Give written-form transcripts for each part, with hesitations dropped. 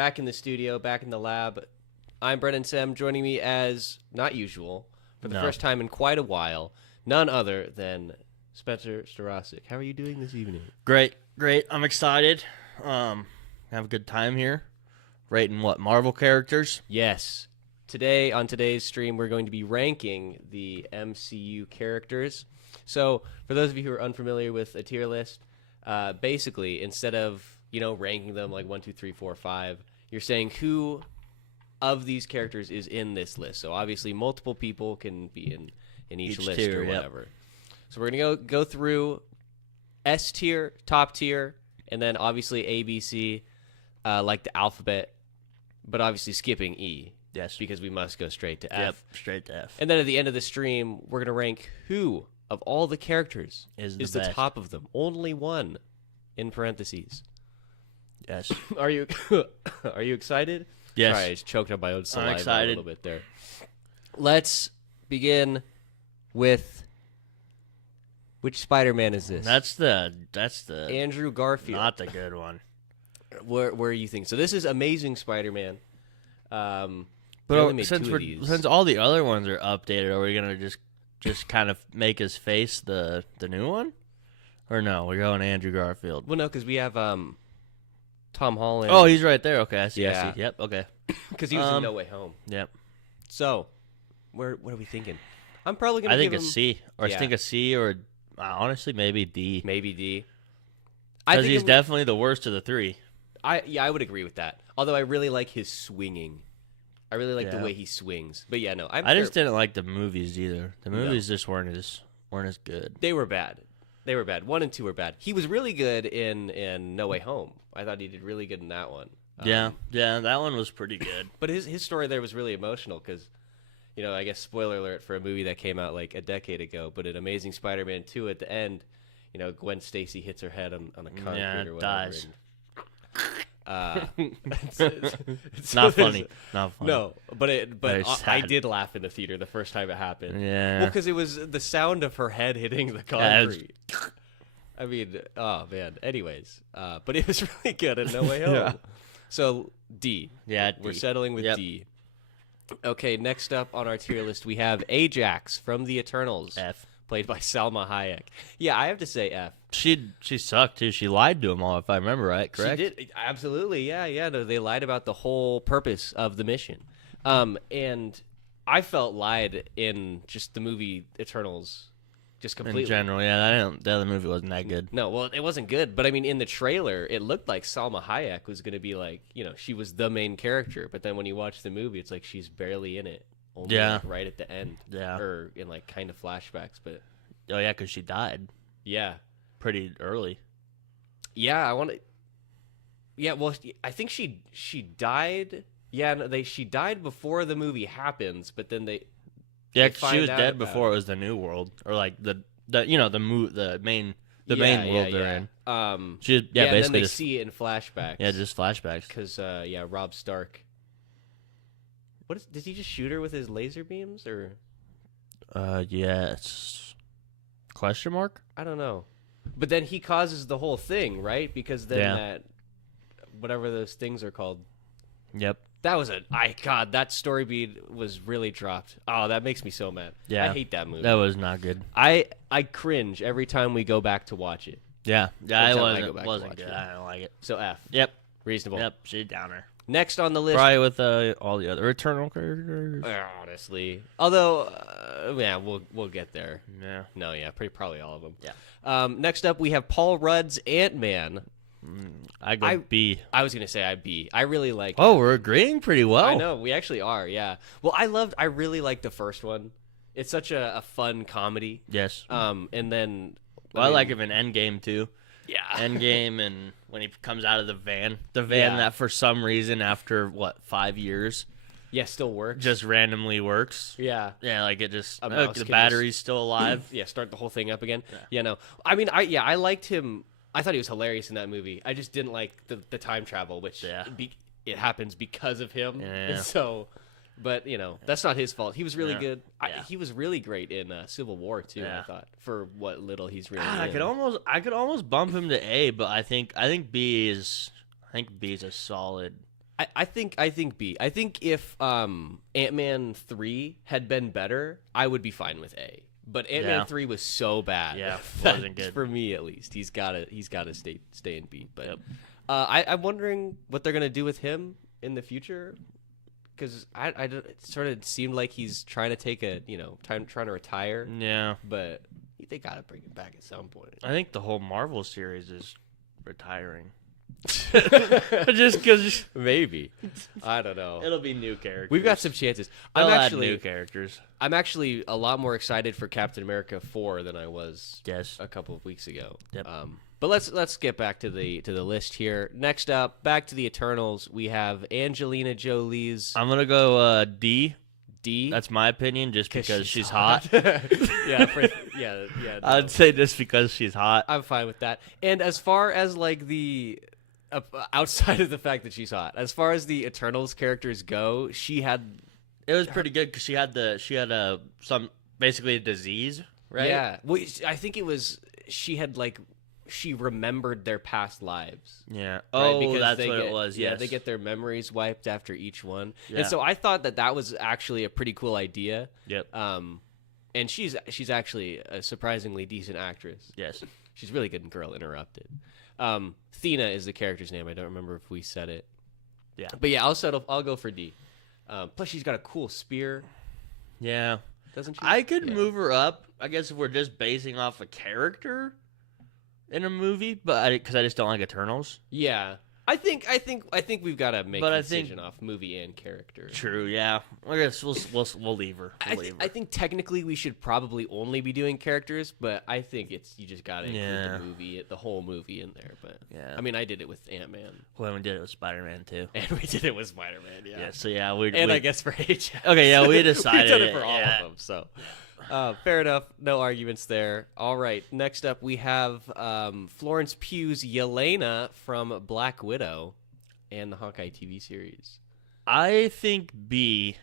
back in the studio, back in the lab. I'm Brennan Sem. Joining me as not usual for the first time in quite a while, none other than Spencer Starosic. How are you doing this evening? Great. I'm excited. Have a good time here. Rating what, Marvel characters? Yes. Today, on today's stream, we're going to be ranking the MCU characters. So, for those of you who are unfamiliar with a tier list, basically, instead of, ranking them like 1, 2, 3, 4, 5, you're saying who of these characters is in this list. So, obviously, multiple people can be in each list tier, or whatever. Yep. So, we're going to go through S tier, top tier, and then obviously A, B, C, like the alphabet, but obviously skipping E. Yes. Because we must go straight to F. Yep, straight to F. And then at the end of the stream, we're going to rank who of all the characters is the top of them. Only one, in parentheses. Yes. Are you excited? Yes. Sorry, I just choked on my own saliva I'm excited. a little bit there. Let's begin with which Spider-Man is this? That's the Andrew Garfield. not the good one. Where you think? So this is Amazing Spider-Man. But since all the other ones are updated, are we gonna just kind of make his face the new one, or no? We're going Andrew Garfield. Well, no, because we have Tom Holland. Oh, he's right there. Okay, I see. Yeah. I see. Yep. Okay. Because he was in No Way Home. Yep. So, what are we thinking? I'm probably gonna. I think give a him, C, or I think a C, or honestly maybe D. Maybe D. Because he's definitely the worst of the three. I would agree with that. Although I really like his swinging. I really like the way he swings. But yeah, no. I just didn't like the movies either. The movies just weren't as good. They were bad. 1 and 2 were bad. He was really good in No Way Home. I thought he did really good in that one. Yeah, that one was pretty good. But his story there was really emotional because, I guess spoiler alert for a movie that came out like a decade ago. But in Amazing Spider-Man 2 at the end, Gwen Stacy hits her head on a concrete or whatever. Dies. It's not funny. Not funny. No, but I sad. did laugh in the theater the first time it happened. Yeah. Well, because it was the sound of her head hitting the concrete. I mean, oh man. Anyways, but it was really good in No Way Home. Yeah. So D. Yeah, we're D. settling with D. Okay, next up on our tier list we have Ajax from the Eternals. F. Played by Salma Hayek. Yeah, I have to say F. She sucked too. She lied to them all, if I remember right. Correct. She did absolutely. Yeah. No, they lied about the whole purpose of the mission, and I felt lied in just the movie Eternals, just completely. In general, yeah, the other movie wasn't that good. No, well, it wasn't good, but I mean, in the trailer, it looked like Salma Hayek was going to be like, she was the main character, but then when you watch the movie, it's like she's barely in it. Only like right at the end. Yeah. Or in like kind of flashbacks, but. Oh yeah, because she died. Yeah. Pretty early. Yeah, I want to. Yeah, well, I think she died. Yeah, no, she died before the movie happens, but then they. Yeah, she was dead before it was the New World, or like the main world they're in. She basically and then they see it in flashbacks. Yeah, just flashbacks. Because Rob Stark. Did he just shoot her with his laser beams or? Yes. Question mark? I don't know. But then he causes the whole thing, right? Because then that, whatever those things are called. Yep. That was that story beat was really dropped. Oh, that makes me so mad. Yeah. I hate that movie. That was not good. I cringe every time we go back to watch it. Yeah. Yeah, it wasn't good. It. I don't like it. So F. Yep. Reasonable. Yep. She's downer. Next on the list. Probably with all the other Eternal characters. Honestly. Although, we'll get there. Yeah. No, yeah, probably all of them. Yeah. Next up, we have Paul Rudd's Ant-Man. I go B. I was going to say I B. I really like Oh, we're agreeing pretty well. I know. We actually are, yeah. Well, I really like the first one. It's such a fun comedy. Yes. And then... I like him in Endgame, too. Yeah. Endgame, and when he comes out of the van that for some reason after 5 years, still works, just randomly works. Yeah, like it just the battery's still alive. Start the whole thing up again. Yeah. No, I mean, I liked him. I thought he was hilarious in that movie. I just didn't like the time travel, which it happens because of him. Yeah. So. But, that's not his fault. He was really good. He was really great in Civil War, too, I thought, for what little he's really in. I could almost bump him to A, but I think B is a solid. I think B. I think if Ant-Man 3 had been better, I would be fine with A. But Ant-Man 3 was so bad. Yeah, that, wasn't good. For me, at least. He's gotta stay in B. But I'm wondering what they're gonna do with him in the future. Because it sort of seemed like he's trying to take trying to retire. Yeah. But they gotta bring him back at some point. I think the whole Marvel series is retiring. Just because Maybe. I don't know. it'll be new characters. We've got some chances. They'll add new characters. I'm actually a lot more excited for Captain America 4 than I was Yes. a couple of weeks ago. Yep. But let's get back to the list here. Next up, back to the Eternals, we have Angelina Jolie's I'm gonna go D. D. That's my opinion, just because she's hot. yeah. No. I'd say just because she's hot. I'm fine with that. And as far as like the outside of the fact that she's hot, as far as the Eternals characters go, It was pretty good because she had some basically a disease, right? Yeah. Well, I think it was she remembered their past lives. Yeah. Right? Oh, Because that's they what get, it was. Yeah, Yes. they get their memories wiped after each one, Yeah. and so I thought that was actually a pretty cool idea. Yep. And she's actually a surprisingly decent actress. Yes. She's really good in Girl Interrupted. Thena is the character's name. I don't remember if we said it. Yeah. But yeah, I'll go for D. Plus, she's got a cool spear, Yeah. doesn't she? I could Yeah. move her up. I guess if we're just basing off a character in a movie, but because I just don't like Eternals. Yeah. I think we've got to make But a I think- decision off movie and character. True. Yeah. I guess we'll leave her. I think technically we should probably only be doing characters, but I think you just got to include the whole movie in there. But Yeah. I mean, I did it with Ant-Man, Well, we did it with Spider-Man too. and we did it with Spider-Man. Yeah. Yeah. So yeah, we. And I guess for HS. Okay. Yeah, we decided We've done it for all yeah. of them. So. Fair enough. No arguments there. All right. Next up, we have Florence Pugh's Yelena from Black Widow and the Hawkeye TV series. I think B.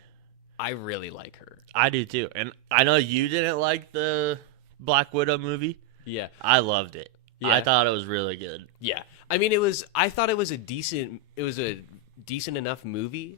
I really like her. I do too, and I know you didn't like the Black Widow movie. Yeah. I loved it. Yeah. I thought it was really good. Yeah. I mean, I thought it was a decent enough movie.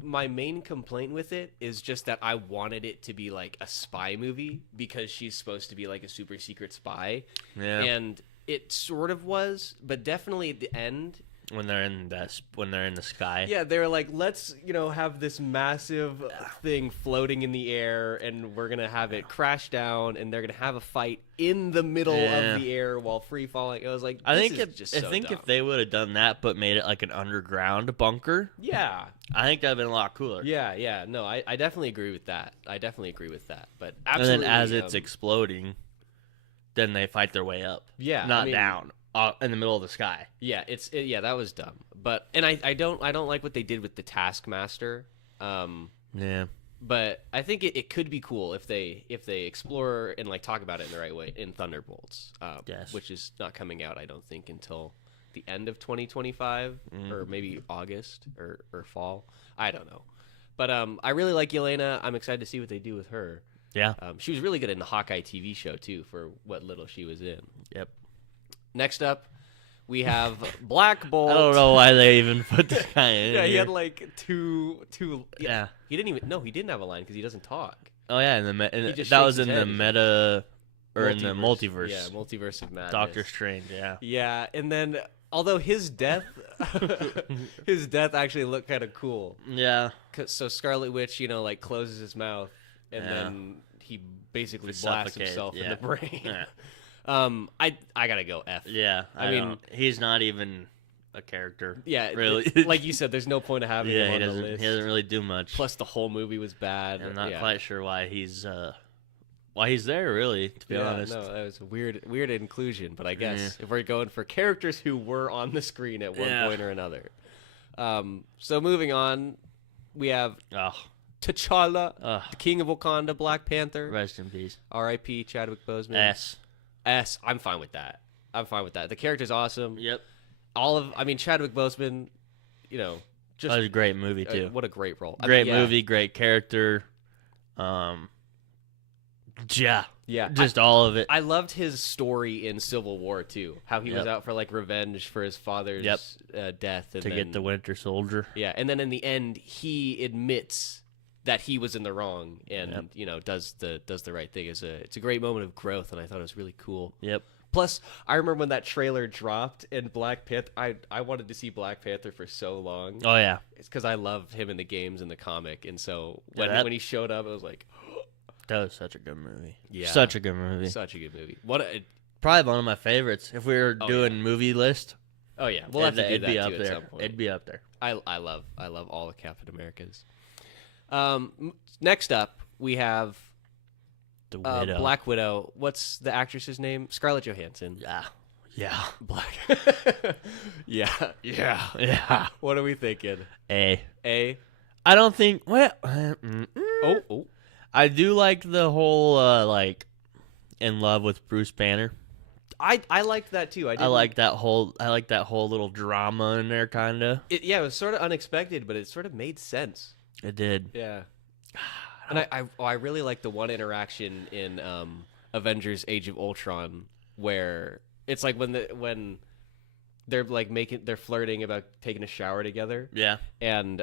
My main complaint with it is just that I wanted it to be like a spy movie because she's supposed to be like a super secret spy. Yeah. And it sort of was, but definitely at the end, When they're in the sky. yeah, they were like, let's, have this massive thing floating in the air, and we're gonna have it crash down, and they're gonna have a fight in the middle of the air while free falling. It was like, I this think is just so dumb. if they would have done that, but made it like an underground bunker, yeah, I think that'd been a lot cooler. yeah, no, I definitely agree with that. But And absolutely, then as it's exploding, then they fight their way up. Yeah, not I mean, down in the middle of the sky. Yeah, that was dumb. But I don't like what they did with the Taskmaster. Yeah. But I think it could be cool if they explore and like talk about it in the right way in Thunderbolts, Yes. which is not coming out, I don't think, until the end of 2025 or maybe August or fall. I don't know. But I really like Yelena. I'm excited to see what they do with her. Yeah. She was really good in the Hawkeye TV show too, for what little she was in. Yep. Next up, we have Black Bolt. I don't know why they even put this guy in. Yeah, he here. had like two. Yeah. He didn't even. No, he didn't have a line because he doesn't talk. Oh yeah, He just that shakes was his in head. the meta or in the multiverse. Yeah, multiverse of madness. Doctor Strange. Yeah. Yeah, and then although his death, his death actually looked kind of cool. Yeah. So Scarlet Witch, like closes his mouth, and Yeah. then he basically blasts Suffocate, himself in yeah. the brain. Yeah. I gotta go F. Yeah. I mean, don't- he's not even a character. Yeah, Really. like you said, there's no point of having Yeah, him he on the doesn't. list. He doesn't really do much. Plus, the whole movie was bad. I'm not Yeah. quite sure why he's there. Really, to be honest. No, that was a weird inclusion. But I guess if we're going for characters who were on the screen at one point or another. So moving on, we have Oh, T'Challa, ugh. the King of Wakanda, Black Panther. Rest in peace. R.I.P. Chadwick Boseman. S. I'm fine with that. The character's awesome. Yep. Chadwick Boseman, That just was a great movie too. what a great role. Great yeah. movie, great character. Yeah. Yeah, Just all of it. I loved his story in Civil War too. How he was out for like revenge for his father's death, and to get the Winter Soldier. Yeah, and then in the end, he admits that he was in the wrong, and does the right thing. It's a great moment of growth, and I thought it was really cool. Yep. Plus, I remember when that trailer dropped and Black Panther. I wanted to see Black Panther for so long. Oh yeah. It's because I loved him in the games and the comic, and so when he showed up, it was like. That was such a good movie. Yeah. Such a good movie. Such a good movie. Probably one of my favorites. If we were doing movie list. Oh yeah, we'll have to do that be up too there. at some point. It'd be up there. I love all the Captain Americas. Next up we have The Widow. Black Widow. What's the actress's name? Scarlett Johansson. Yeah. Black. Yeah. Yeah. What are we thinking? A. I don't think. Well. Oh. I do like the whole in love with Bruce Banner. I liked that too. I like that whole little drama in there, kind of. It was sort of unexpected, but it sort of made sense. It did. Yeah. And I really like the one interaction in Avengers: Age of Ultron where it's like when they're like they're flirting about taking a shower together. Yeah. And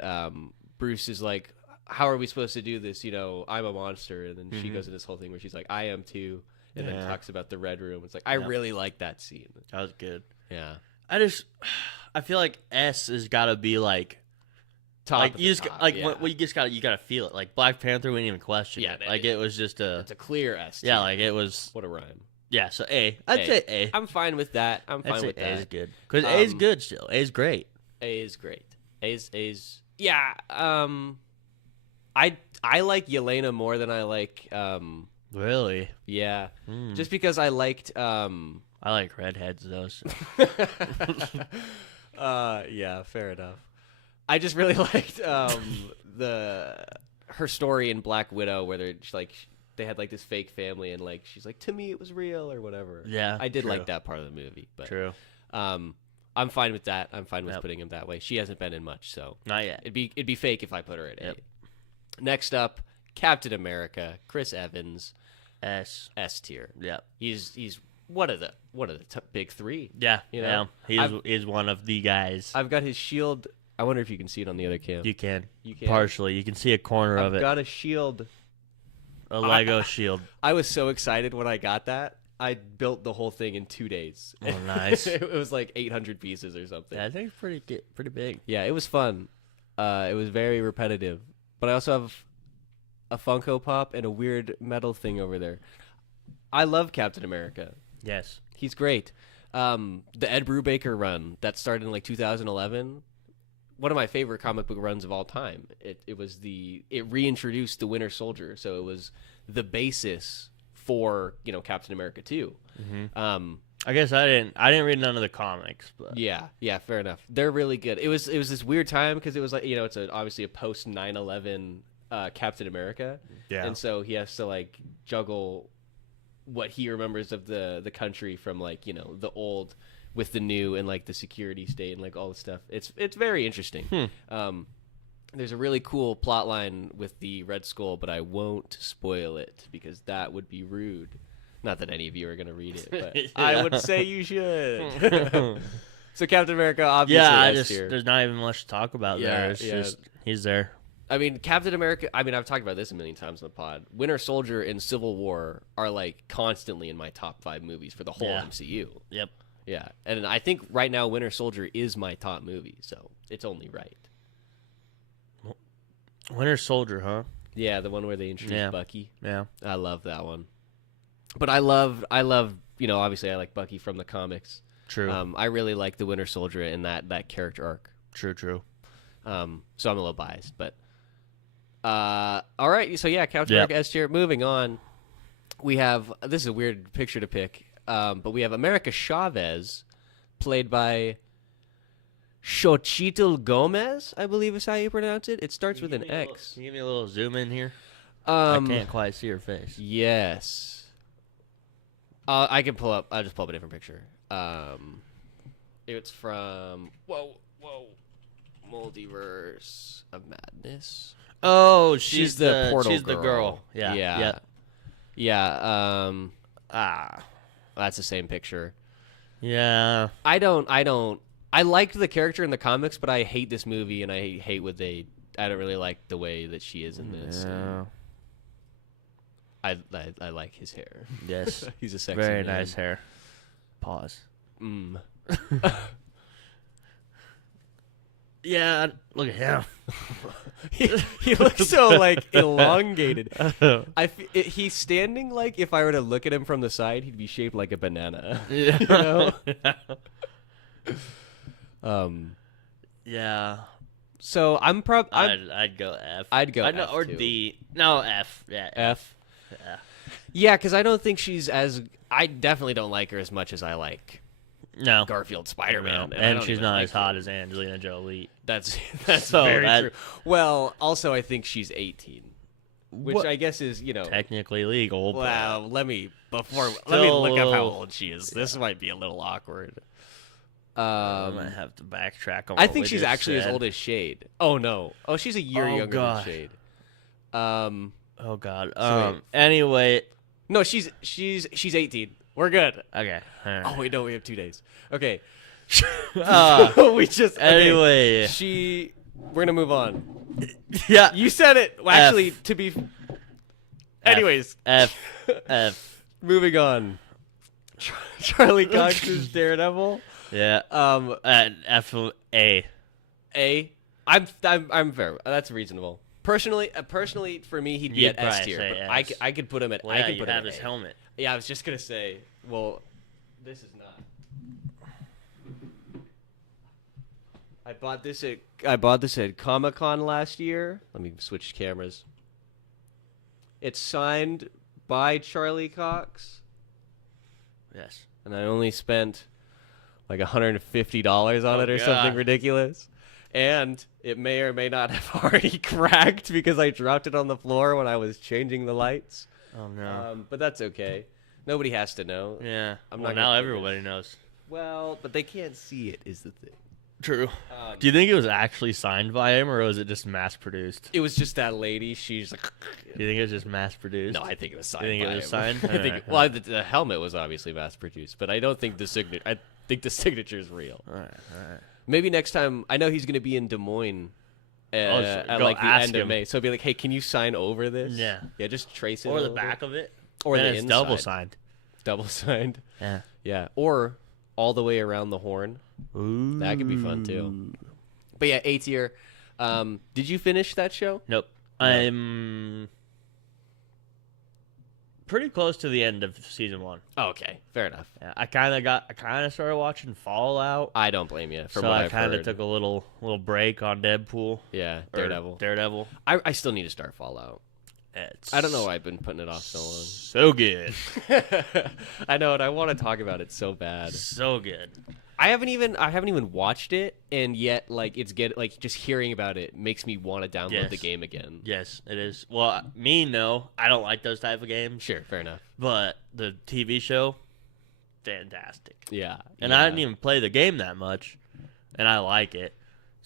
Bruce is like, how are we supposed to do this? I'm a monster. And then she goes in this whole thing where she's like, I am too. And then talks about the Red Room. It's like, I really like that scene. That was good. Yeah. I feel like S has got to be like, top you just you gotta feel it. Like Black Panther, we didn't even question it. Like it was just it's a clear S. Yeah, like it was. What a rhyme. Yeah, so A. I'd say A. I'm fine with that. I'm fine with that. A is good because A is good still. A is great. A is great. A's yeah. I like Yelena more than I like. Really? Yeah. Just because I liked. I like redheads though. So. Yeah, fair enough. I just really liked her story in Black Widow, where they had like this fake family, and like she's like, to me it was real or whatever. Yeah, I did like that part of the movie. But true. I'm fine with that. I'm fine with putting him that way. She hasn't been in much, so not yet. It'd be fake if I put her at A. Next up, Captain America, Chris Evans, S tier. Yeah, he's one of the big three. Yeah, he's one of the guys. I've got his shield. I wonder if you can see it on the other cam. You can partially. You can see a corner of it. I've got a shield. A Lego shield. I was so excited when I got that. I built the whole thing in 2 days. Oh, nice. It was like 800 pieces or something. Yeah, I think it's pretty big. Yeah, it was fun. It was very repetitive. But I also have a Funko Pop and a weird metal thing over there. I love Captain America. Yes. He's great. The Ed Brubaker run that started in like 2011, one of my favorite comic book runs of all time. It reintroduced the Winter Soldier, so it was the basis for Captain America 2. Mm-hmm. I guess I didn't read none of the comics, but yeah, fair enough. They're really good. It was this weird time because it was like it's obviously a post 9/11 Captain America, and so he has to like juggle what he remembers of the country from like the old with the new and like the security state and like all the stuff. It's very interesting. There's a really cool plot line with the Red Skull, but I won't spoil it because that would be rude. Not that any of you are going to read it, but I would say you should. So Captain America, obviously, there's not even much to talk about there. It's just he's there. I mean, Captain America, I've talked about this a million times in the pod. Winter Soldier and Civil War are like constantly in my top 5 movies for the whole MCU. Yep. Yeah, and I think right now Winter Soldier is my top movie, so it's only right. Winter Soldier, huh? Yeah, the one where they introduce Bucky. Yeah. I love that one. But I love, obviously I like Bucky from the comics. True. I really like the Winter Soldier and that character arc. True. So I'm a little biased, but all right. So yeah, Captain America S tier. Moving on, we have this is a weird picture to pick, but we have America Chavez, played by Xochitl Gomez, I believe is how you pronounce it. It starts with an X. Can you give me a little zoom in here? I can't quite see her face. Yes. I can pull up. I'll just pull up a different picture. It's from Multiverse of Madness. Oh, she's the portal She's the girl. Yeah. Yeah. Ah. That's the same picture. Yeah. I liked the character in the comics, but I hate this movie, and I hate I don't really like the way that she is in this. Yeah. I like his hair. Yes. He's a sexy Very man. nice hair. Pause. Yeah, look at him. he looks so like elongated. He's standing like if I were to look at him from the side, he'd be shaped like a banana. Yeah. You know? Yeah. So I'd go F. I'd go know, F or too. D. No, F. Yeah. F. Yeah. Yeah, because I don't think she's as. I definitely don't like her as much as I like No. Garfield Spider-Man, And she's not as hot as Angelina Jolie. That's So very that- true. Well, also I think she's 18, which What? I guess is Technically legal. Well, let me look up how Still- old she is. This might be a little awkward. I might have to backtrack on I what think we she's just actually as said. old as Shade. Oh no. Oh, she's a year Oh, younger gosh. than Shade. Oh God. wait. Anyway. No, she's 18. We're good. Okay. All right. Oh wait, no, we have 2 days. Okay. Uh, we just anyway. We're gonna move on. Yeah. You said it. Well, actually, to be. Anyways, F. moving on. Charlie Cox's Daredevil. Yeah. F. A. A. I'm fair. That's reasonable. Personally, for me, he'd be You'd at S probably tier. say But S. I could put him at. Well, I yeah, could you put have him at his A. helmet. Yeah, I was just gonna say. Well, this is not. I bought this at Comic-Con last year. Let me switch cameras. It's signed by Charlie Cox, Yes. and I only spent like $150 on Oh, it or something God. ridiculous. And it may or may not have already cracked because I dropped it on the floor when I was changing the lights. Oh no. But that's okay. Nobody has to know. Yeah. I'm well, not now gonna- everybody knows. Well, but they can't see it is the thing. True. Do you think it was actually signed by him, or was it just mass produced? It was just that lady. She's like, Do you think it was just mass produced? no, I think it was signed. You think it by was him. signed? I think. Alright. Well, the helmet was obviously mass produced, but I don't think the signature. I think the signature is real. All right. Maybe next time. I know he's going to be in Des Moines at go like the ask end of him. May. So be like, hey, can you sign over this? Yeah. Yeah, just trace it. Or a the little back bit. of it, or then the it's inside. double signed. Double signed. Yeah. Yeah, or all the way around the horn. Ooh. That could be fun too. But yeah, A tier. Did you finish that show? Nope. I'm pretty close to the end of season 1. Oh, okay, fair enough. Yeah, I kind of started watching Fallout. I don't blame you. From So what I I've kind heard. of took a little break on Deadpool. Yeah, or Daredevil. Daredevil. I still need to start Fallout. It's I don't know why I've been putting it off so so good. long. I know, and I want to talk about it so bad. So good. I haven't even watched it, and yet just hearing about it makes me want to download Yes. the game again. Yes, it is. Well, no. I don't like those type of games. Sure, fair enough. But the TV show, fantastic. Yeah, And yeah. I didn't even play the game that much, and I like it.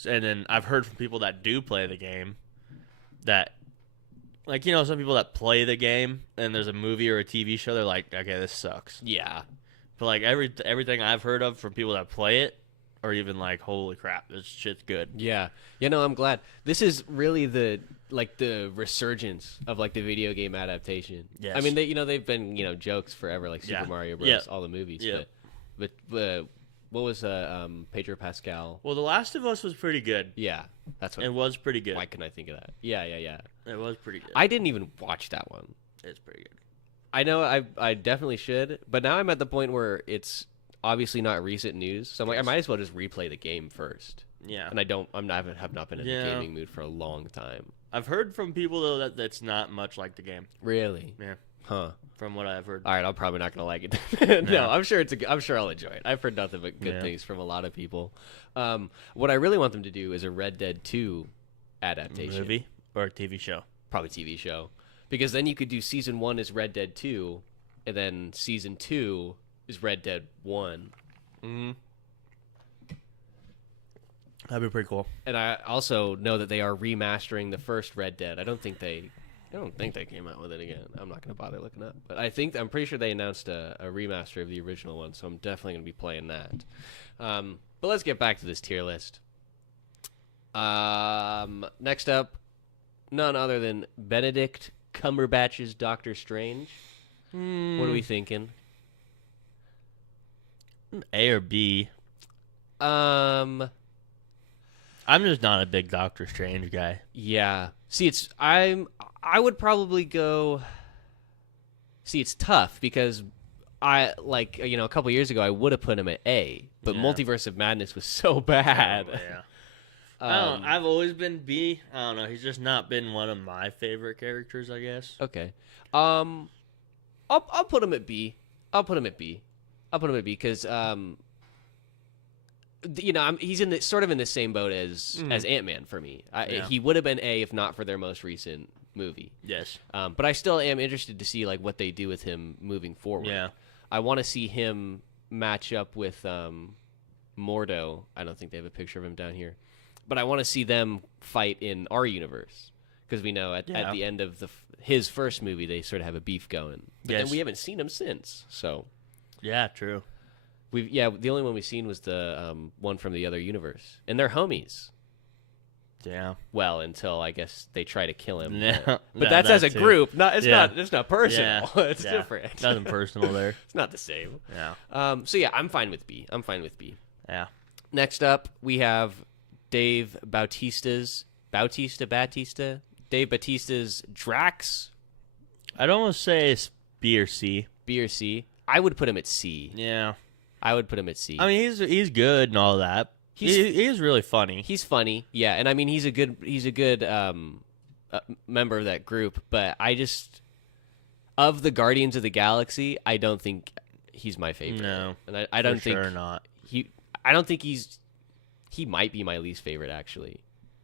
And then I've heard from people that do play the game that, like, some people that play the game and there's a movie or a TV show, they're like, okay, this sucks. Yeah. But, like, everything I've heard of from people that play it are even like, holy crap, this shit's good. Yeah. I'm glad. This is really the resurgence of like the video game adaptation. Yes. I mean, they've been, jokes forever, like Super Yeah. Mario Bros. Yeah. All the movies. Yeah. But what was Pedro Pascal? Well, The Last of Us was pretty good. Yeah, that's what. It was pretty good. Why couldn't I think of that? Yeah. It was pretty good. I didn't even watch that one. It's pretty good. I know I definitely should, but now I'm at the point where it's obviously not recent news, so I'm like, I might as well just replay the game first. Yeah. And have not been in the Yeah. gaming mood for a long time. I've heard from people, though, that that's not much like the game. Really? Yeah. Huh. From what I've heard. All right, I'm probably not gonna like it. No, No. I'm sure I'll enjoy it. I've heard nothing but good Yeah. things from a lot of people. What I really want them to do is a Red Dead 2 adaptation, Movie or a TV show? probably TV show, because then you could do season 1 is Red Dead 2, and then season 2 is Red Dead 1. Mm-hmm. That'd be pretty cool. And I also know that they are remastering the first Red Dead. I don't think they I don't think they came out with it again. I'm not going to bother looking up. But I'm pretty sure they announced a remaster of the original one, so I'm definitely going to be playing that. But let's get back to this tier list. Next up, none other than Benedict Cumberbatch's Doctor Strange. What are we thinking? A or B? I'm just not a big Doctor Strange guy. Yeah. See, I would probably go. See, it's tough because a couple years ago I would have put him at A, but Multiverse of Madness was so bad. Oh, yeah. I've always been B. I don't know. He's just not been one of my favorite characters, I guess. Okay. I'll put him at B. I'll put him at B because he's in sort of in the same boat as Ant-Man for me. He would have been A if not for their most recent movie. Yes. But I still am interested to see like what they do with him moving forward. Yeah. I want to see him match up with Mordo. I don't think they have a picture of him down here, but I want to see them fight in our universe because we know at the end of his first movie they sort of have a beef going. But then we haven't seen him since. So. Yeah. True. The only one we've seen was the one from the other universe, and they're homies. Yeah. Well, until I guess they try to kill him. Yeah. But that's as a group. It's not personal. Yeah. It's different. Nothing personal there. It's not the same. Yeah. So yeah, I'm fine with B. Yeah. Next up, we have Dave Bautista's Drax. I'd almost say it's B or C. B or C. I would put him at C. Yeah. I would put him at C. I mean, he's good and all that. He's really funny. He's funny, yeah, and I mean he's a good member of that group. But of the Guardians of the Galaxy, I don't think he's my favorite. No, and I don't think sure not. I don't think he might be my least favorite actually.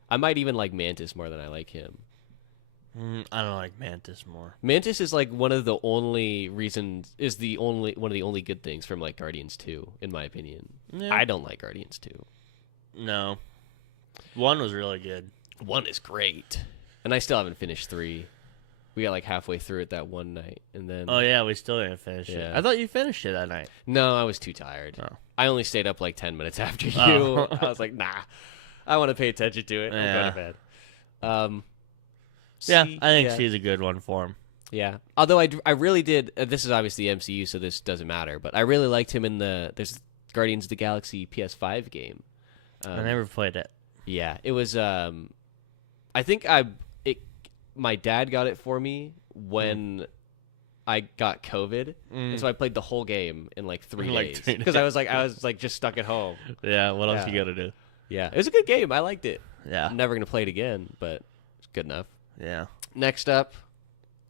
I might even like Mantis more than I like him. I don't like Mantis more. Mantis is like one of the only good things from like Guardians 2, in my opinion. Yeah. I don't like Guardians 2. No. 1 was really good. 1 is great. And I still haven't finished 3. We got like halfway through it that one night, and then. Oh yeah, we still didn't finish it. I thought you finished it that night. No, I was too tired. Oh. I only stayed up like 10 minutes after you. I was like, nah, I want to pay attention to it. I'm going to bed. Yeah, I think she's a good one for him. Yeah, although I really did. This is obviously MCU, so this doesn't matter. But I really liked him in there's Guardians of the Galaxy PS5 game. I never played it. Yeah, it was. I think my dad got it for me when I got COVID, and so I played the whole game in like 3 days because I was just stuck at home. Yeah, what else you gotta do? Yeah, it was a good game. I liked it. Yeah, I'm never gonna play it again, but it's good enough. Yeah. Next up,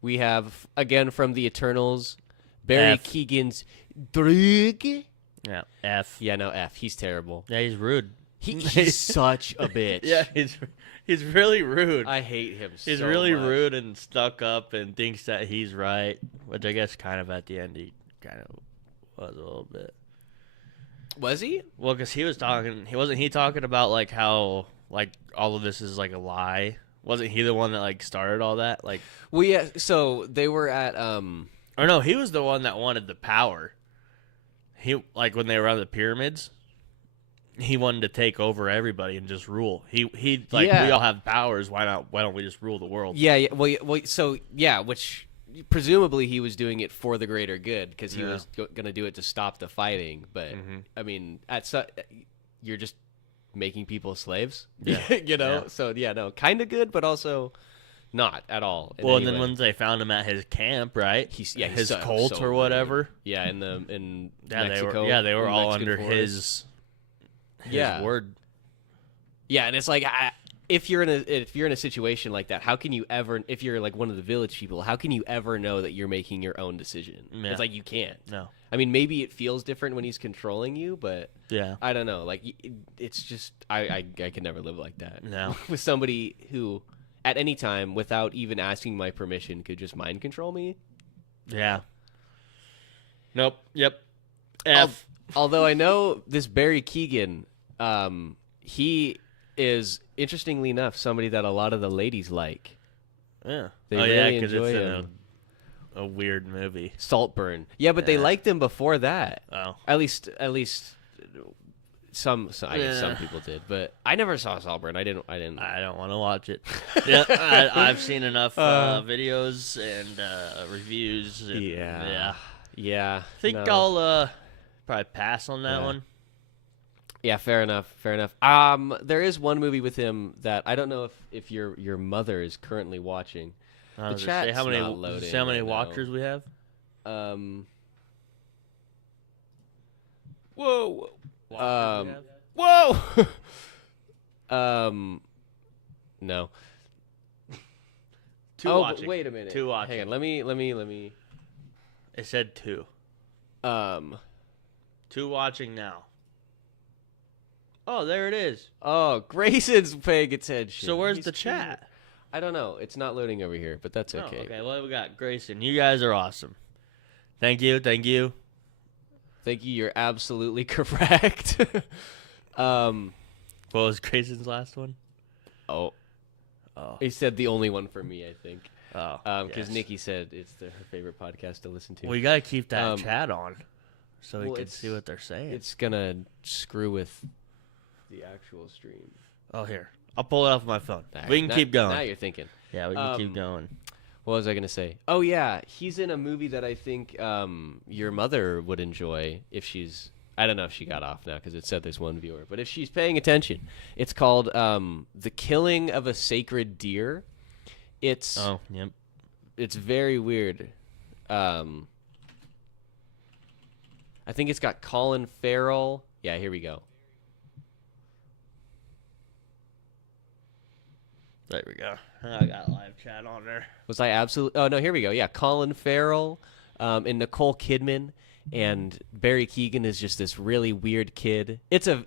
we have again from the Eternals, Barry Keoghan's Drug. Yeah, F. Yeah, no F. He's terrible. Yeah, he's rude. He's such a bitch. Yeah, he's really rude. I hate him. He's really rude and stuck up and thinks that he's right, which I guess kind of at the end he kind of was a little bit. Was he? Well, because he was talking. Wasn't he talking about like how like all of this is like a lie? Wasn't he the one that like started all that? Like, well, yeah. So they were at or no, he was the one that wanted the power. He like when they were on the pyramids. He wanted to take over everybody and just rule. He like we all have powers. Why don't we just rule the world? Yeah. Well. So yeah, which presumably he was doing it for the greater good because he was going to do it to stop the fighting. But I mean, you're just making people slaves. Yeah. Yeah. So yeah, no, kind of good, but also not at all. Well, and then once they found him at his camp, right? His cult or whatever. Yeah, in Mexico. They were all under his word. Yeah, and it's like if you're in a situation like that, how can you ever, if you're like one of the village people, how can you ever know that you're making your own decision? Yeah. It's like you can't. No. I mean, maybe it feels different when he's controlling you, but yeah, I don't know. Like it's just I could never live like that. No. With somebody who at any time without even asking my permission could just mind control me. Yeah. Nope. Yep. F. Although I know this Barry Keoghan, he is interestingly enough somebody that a lot of the ladies like. Yeah. They oh really yeah, because enjoy it's in him. a weird movie. Saltburn. Yeah, but they Yeah. liked him before that. Oh. At least some I guess some Yeah. people did, but I never saw Saltburn. I didn't. I don't want to watch it. Yeah, I've seen enough videos and reviews. And, Yeah. I think no. I'll probably pass on that Yeah. one. Yeah, fair enough. There is one movie with him that I don't know if your mother is currently watching. I was The gonna say chat's how many not loading how many right now. watchers we have? Whoa. Watchers we have? Whoa. No. Two Oh, watching. but wait a minute. Two watching. Hang on. Let me. It said 2. 2 watching now. Oh, there it is. Oh, Grayson's paying attention. So where's He's the cute. chat? I don't know. It's not loading over here, but that's okay. Oh, okay, what do we got? Grayson, you guys are awesome. Thank you. Thank you. You're absolutely correct. What was Grayson's last one? Oh, Oh. he said the only one for me, I think. Oh. Because yes. Nikki said it's her favorite podcast to listen to. We got to keep that Um, chat on so we well, can it's- see what they're saying. It's gonna screw with the actual stream. Oh, here. I'll pull it off my phone. All right, We can keep going. Now you're thinking. Yeah, we can keep going. What was I gonna say? Oh yeah, he's in a movie that I think your mother would enjoy if she's. I don't know if she got off now because it said there's one viewer, but if she's paying attention, it's called "The Killing of a Sacred Deer." It's Oh, yep. it's very weird. I think it's got Colin Farrell. Yeah, here we go. There we go. I got live chat on there. Was I absolutely? Oh no, here we go. Yeah, Colin Farrell and Nicole Kidman, and Barry Keoghan is just this really weird kid. It's an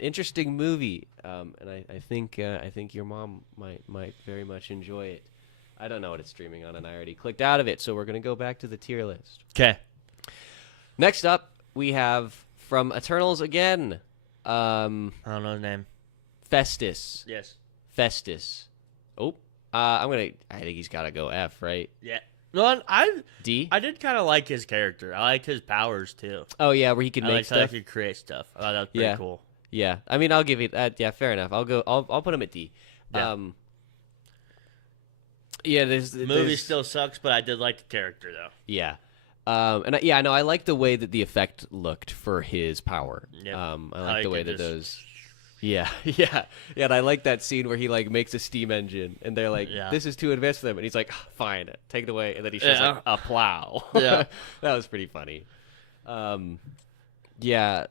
interesting movie, and I think your mom might very much enjoy it. I don't know what it's streaming on, and I already clicked out of it, so we're gonna go back to the tier list. Okay. Next up, we have from Eternals again, I don't know his name. Festus. Yes. Festus. Oh, I think he's got to go F, right? Yeah. No, D. I did kind of like his character. I liked his powers too. Oh yeah, where he could I make liked how he stuff. could create stuff. I thought that was pretty Yeah. cool. Yeah, I mean, I'll give it. Yeah, fair enough. I'll put him at D. Yeah. Yeah, The movie still sucks, but I did like the character though. Yeah. I know. I like the way that the effect looked for his power. Yep. I How like he the way could that just- those. Yeah, yeah, yeah. And I like that scene where he like makes a steam engine, and they're like, Yeah. "This is too advanced for them," and he's like, "Fine, take it away," and then he shows Yeah. like a plow. Yeah. That was pretty funny. Yeah,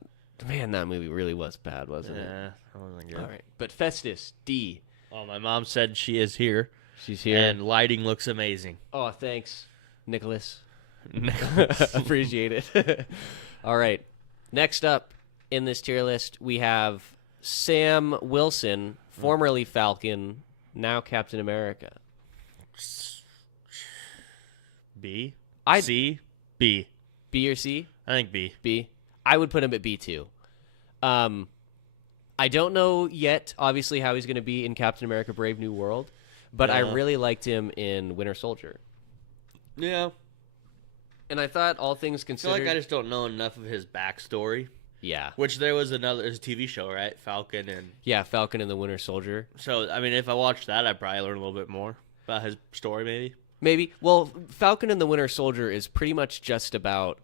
man, that movie really was bad, wasn't it? Yeah, that wasn't good. All right, but Festus D. Oh, my mom said she is here, She's here. and lighting looks amazing. Oh, thanks, Nicholas. Appreciate it. All right. Next up in this tier list, we have Sam Wilson, formerly Falcon, now Captain America. B? I'd- C? B. B or C? I think B. B. I would put him at B too. I don't know yet, obviously, how he's going to be in Captain America: Brave New World, but I Yeah. really liked him in Winter Soldier. Yeah. And I thought, all things I feel considered, like I just don't know enough of his backstory. yeah, Which there was his TV show, right? Falcon and Falcon and the Winter Soldier. so I mean if I watched that I'd probably learn a little bit more about his story maybe. Maybe. Well, Falcon and the Winter Soldier is pretty much just about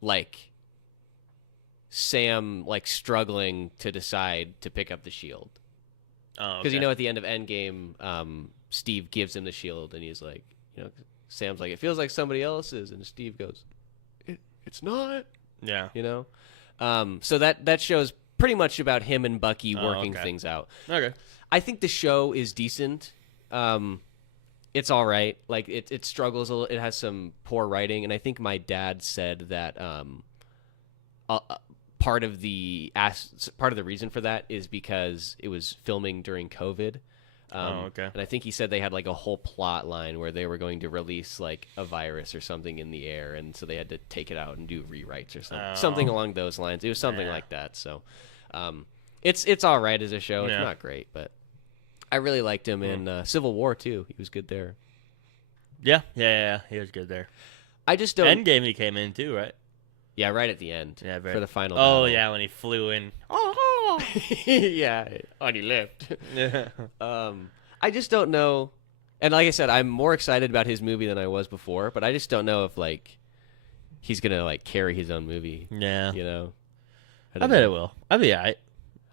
like Sam like struggling to decide to pick up the shield. Oh, Because at the end of Endgame, Steve gives him the shield, and he's like, Sam's like, it feels like somebody else's, and Steve goes, it's not. Yeah. So that show's pretty much about him and Bucky working okay. things out. Okay. I think the show is decent. It's all right. Like it struggles a little. It has some poor writing, and I think my dad said that part of the reason for that is because it was filming during COVID. Okay. And I think he said they had like a whole plot line where they were going to release like a virus or something in the air, and so they had to take it out and do rewrites or something along those lines. It was something like that. So, it's all right as a show. It's Yeah. not great, but I really liked him in Civil War too. He was good there. Yeah. He was good there. I just don't. Endgame he came in too, right? Yeah, right at the end. Yeah, for the final. Oh battle. yeah, when he flew in. Yeah, on your left. Yeah. I just don't know. And like I said, I'm more excited about his movie than I was before. But I just don't know if like he's gonna like carry his own movie. Yeah. You know. I bet it will. I'll be alright.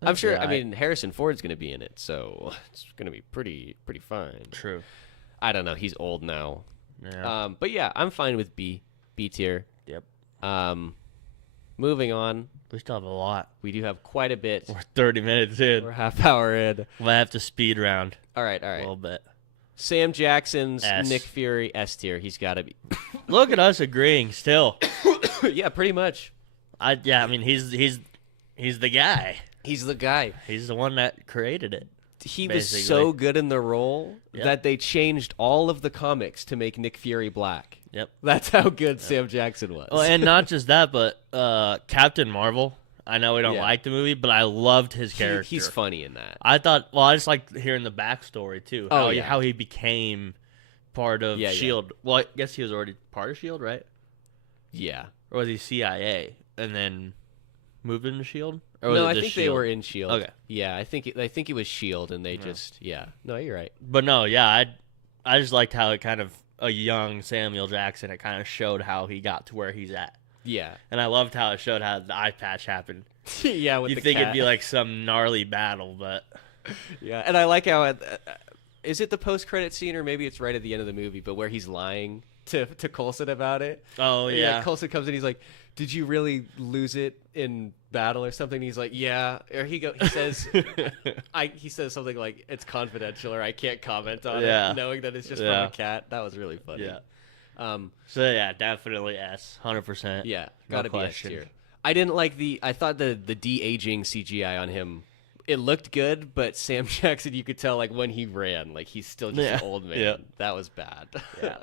I'm sure. I mean, Harrison Ford's gonna be in it, so it's gonna be pretty fine. True. I don't know. He's old now. Yeah. But yeah, I'm fine with B tier. Yep. Moving on. We still have a lot. We do have quite a bit. We're 30 minutes in. We're half hour in. Might have to speed round. All right. A little bit. Sam Jackson's S. Nick Fury S tier. He's got to be. Look at us agreeing still. Yeah, pretty much. I mean he's the guy. He's the guy. He's the one that created it. He basically. was so good in the role Yep. that they changed all of the comics to make Nick Fury black. Yep. That's how good Sam Jackson was. Well, and not just that, but Captain Marvel. I know we don't like the movie, but I loved his character. He's funny in that. I thought. Well, I just liked hearing the backstory too. Oh, How he became part of Yeah, Shield. Well, I guess he was already part of Shield, right? Yeah. Or was he CIA and then moved into Shield? Or was No, it I just think they SHIELD? were in Shield. Okay. Yeah, I think it was Shield, and they just No, you're right. But no, yeah, I just liked how it kind of a young Samuel Jackson. It kind of showed how he got to where he's at, Yeah. and I loved how it showed how the eye patch happened. Yeah, with You the think cat. it'd be like some gnarly battle, but Yeah, and I like how is it the post-credit scene, or maybe it's right at the end of the movie, but where he's lying to Coulson about it. oh yeah, Coulson comes in, he's like, "Did you really lose it in battle or something?" He's like, "Yeah." Or he says, he says something like, "It's confidential," or "I can't comment on it," knowing that it's just from a cat. That was really funny. yeah. So yeah, definitely S, 100%. Yeah, No gotta be S question. tier. I didn't like I thought the de-aging CGI on him, it looked good, but Sam Jackson, you could tell like when he ran, like he's still just an old man. Yeah. That was bad. Yeah.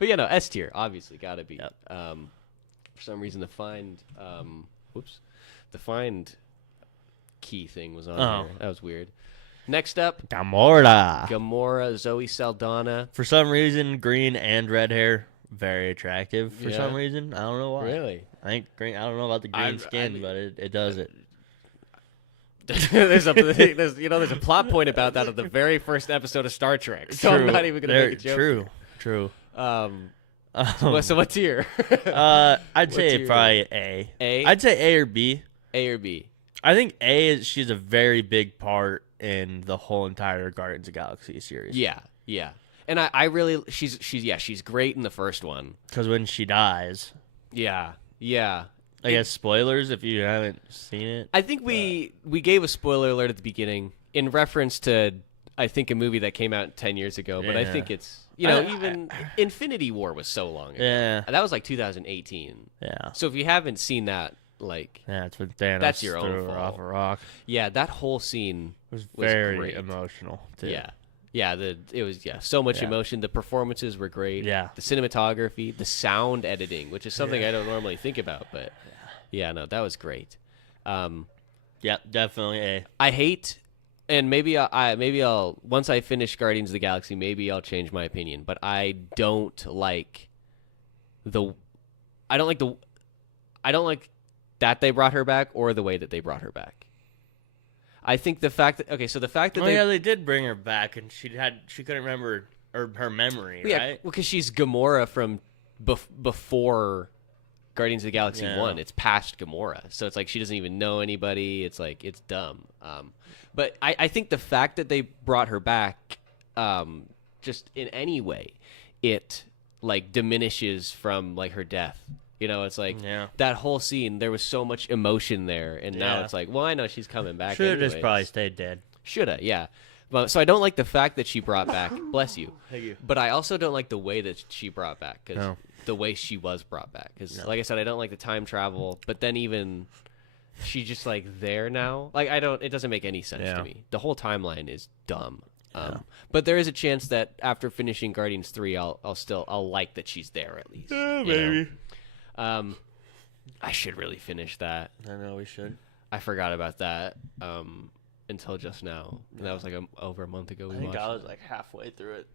But yeah, no, S tier, obviously, gotta be. Yep. For some reason, the find key thing was on here. That was weird. Next up, Gamora, Zoe Saldana. For some reason, green and red hair, very attractive. For some reason, I don't know why. Really? I think green. I don't know about the green skin, but it does it. there's a plot point about that in the very first episode of Star Trek. So I'm not even gonna make a joke. True. So what tier? I'd say probably A. A? I'd say A or B. A or B? I think A is she's a very big part in the whole entire Guardians of the Galaxy series. Yeah. And I really she's great in the first one. Because when she dies, Yeah. I guess spoilers if you haven't seen it. I think we gave a spoiler alert at the beginning in reference to I think a movie that came out 10 years ago, but I Yeah. think it's even Infinity War was so long ago. Yeah. That was like 2018. Yeah. So if you haven't seen that, like Yeah, it's when Thanos That's your own threw her off fault. a rock. yeah, that whole scene It was was very great. emotional, too. Yeah, it was so much Yeah. emotion. The performances were great. Yeah. The cinematography, the sound editing, which is something I don't normally think about, but no, that was great. Yep, definitely A. I hate, and maybe I'll once I finish Guardians of the Galaxy, maybe I'll change my opinion. But I don't like that they brought her back or the way that they brought her back. I think the fact that they did bring her back, and she couldn't remember her memory, right? Well, because she's Gamora from before Guardians of the Galaxy 1. It's past Gamora, so it's like she doesn't even know anybody. It's like it's dumb. But I think the fact that they brought her back, just in any way, it like diminishes from like her death. It's like that whole scene. There was so much emotion there, and now it's like, well, I know she's coming back. Should have just anyways. probably stayed dead. Shoulda, yeah. But so I don't like the fact that she brought back. Bless you. Thank you. But I also don't like the way that she brought back, because No. the way she was brought back. Because, like I said, I don't like the time travel. But then even she's just like there now. Like it doesn't make any sense to me. The whole timeline is dumb. But there is a chance that after finishing Guardians 3, I'll like that she's there at least. Yeah, you know? maybe. I should really finish that. I know we should. I forgot about that. until just now. And that was like over a month ago. I think I was like halfway through it.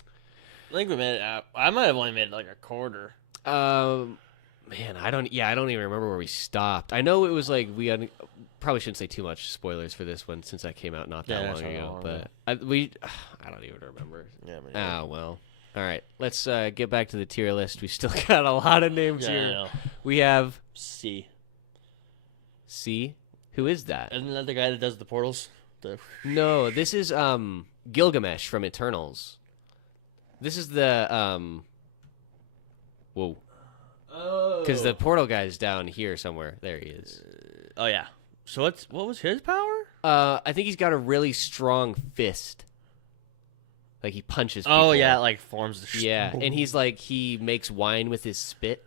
I think we made it. I might have only made like a quarter. Man, I don't even remember where we stopped. I know it was like probably shouldn't say too much spoilers for this one since that came out not that long ago. But I don't even remember. Yeah. Well. All right, let's get back to the tier list. We still got a lot of names here. I know. We have C. Who is that? Isn't that the guy that does the portals? No, this is Gilgamesh from Eternals. This is the whoa. Oh. Because the portal guy's down here somewhere. There he is. Oh yeah. So what was his power? I think he's got a really strong fist. Like he punches people. Oh yeah, it like forms the. Yeah, and he makes wine with his spit.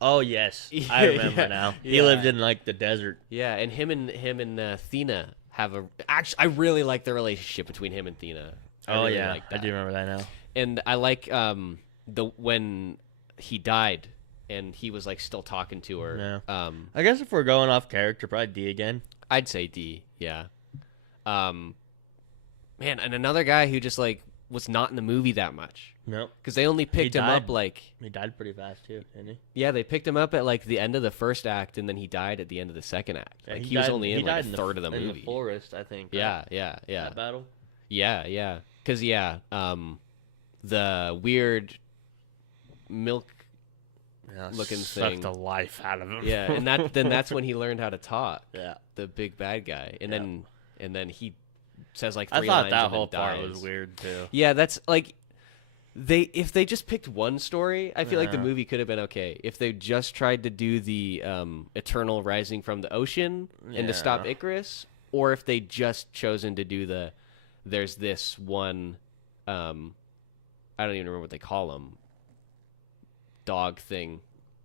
Oh yes, I remember now. He lived in like the desert. Yeah, and him and Thena have I really like the relationship between him and Thena. I do remember that now. And I like when he died and he was like still talking to her. Yeah. I guess if we're going off character, probably D again. I'd say D. Yeah. Man, and another guy who just like was not in the movie that much. Nope. Because they only picked him up like... He died pretty fast, too, didn't he? Yeah, they picked him up at like the end of the first act, and then he died at the end of the second act. Yeah, like he was only in like a third of the movie. In the forest, I think. Yeah, yeah. That battle? Yeah. Because, the weird milk looking thing. Sucked the life out of him. Yeah, and that's when he learned how to talk. Yeah. The big bad guy. And then he says like 3 lines. I thought that and whole then part dies. was weird too. Yeah, that's like if they just picked one story, I feel like the movie could have been okay. If they just tried to do the eternal rising from the ocean and to stop Icarus, or if they just chosen to do there's this one I don't even remember what they call them, dog thing.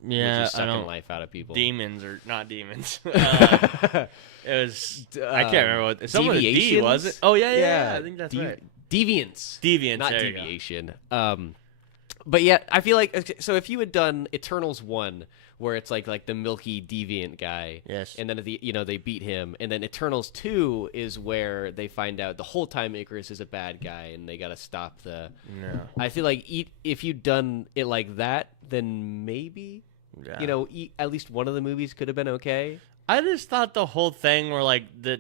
Yeah, sucking life out of people. Demons or not demons. It was I can't remember what someone with D, was it? Oh yeah. I think that's right. Deviants, not deviation. But yeah, I feel like so if you had done Eternals 1, where it's like the milky deviant guy, yes, and then they beat him, and then Eternals 2 is where they find out the whole time Icarus is a bad guy and they got to stop the. No. I feel like if you'd done it like that, then maybe. Yeah. At least one of the movies could have been okay. I just thought the whole thing where like the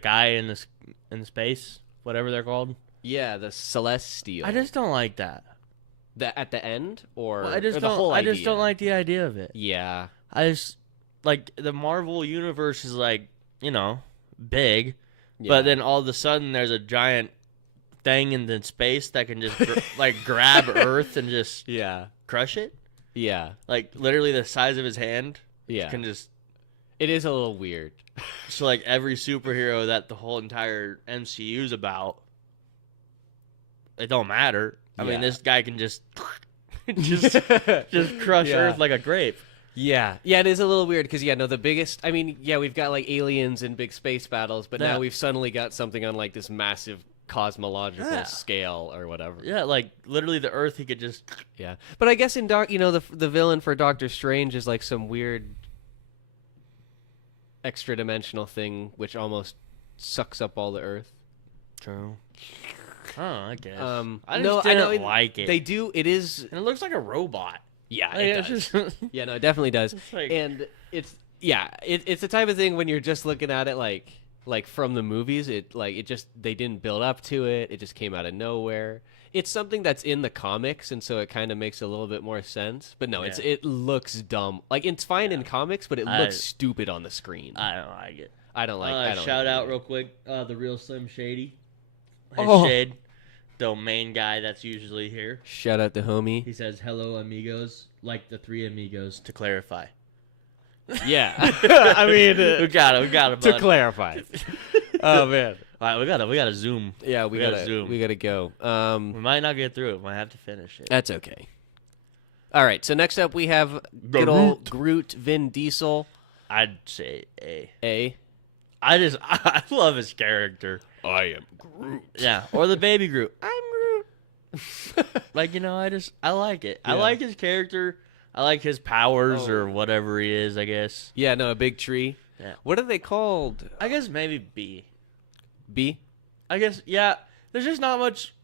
guy in the space, whatever they're called. Yeah, the Celestial. I just don't like that. That at the end, or I just or don't. the whole idea? I just don't like the idea of it. Yeah, I just like the Marvel universe is like big, yeah. But then all of a sudden there's a giant thing in the space that can just grab Earth and just crush it. Yeah, like literally the size of his hand. Yeah, can just. It is a little weird. So like every superhero that the whole entire MCU is about, it don't matter. I mean, this guy can just crush Earth like a grape. Yeah, it is a little weird because the biggest. I mean, we've got like aliens and big space battles, but now we've suddenly got something on like this massive cosmological scale or whatever. Yeah, like literally the Earth, he could just. Yeah, but I guess in the villain for Doctor Strange is like some weird extra dimensional thing which almost sucks up all the Earth. True. Oh, I guess. I don't like it. They do. It is. And it looks like a robot. Yeah, it does. Yeah, no, it definitely does. And it's the type of thing when you're just looking at it like from the movies. They didn't build up to it. It just came out of nowhere. It's something that's in the comics, and so it kind of makes a little bit more sense. But no, it looks dumb. Like it's fine in comics, but it looks stupid on the screen. I don't like it. I don't like. Shout out real quick, the real Slim Shady. Shade, the main guy that's usually here. Shout out to homie. He says, "Hello, amigos," like the 3 amigos, to clarify. Yeah, I mean, we got it. To clarify. Oh man, all right, we gotta zoom. Yeah, we gotta zoom. We gotta go. We might not get through it. We might have to finish it. That's okay. All right. So next up, we have good old Groot, Vin Diesel. I'd say A. A. I love his character. I am Groot. Yeah, or the baby Groot. I'm Groot. I like it. Yeah. I like his character. I like his powers or whatever he is, I guess. Yeah, no, a big tree. Yeah. What are they called? I guess maybe B. B? I guess, yeah. There's just not much.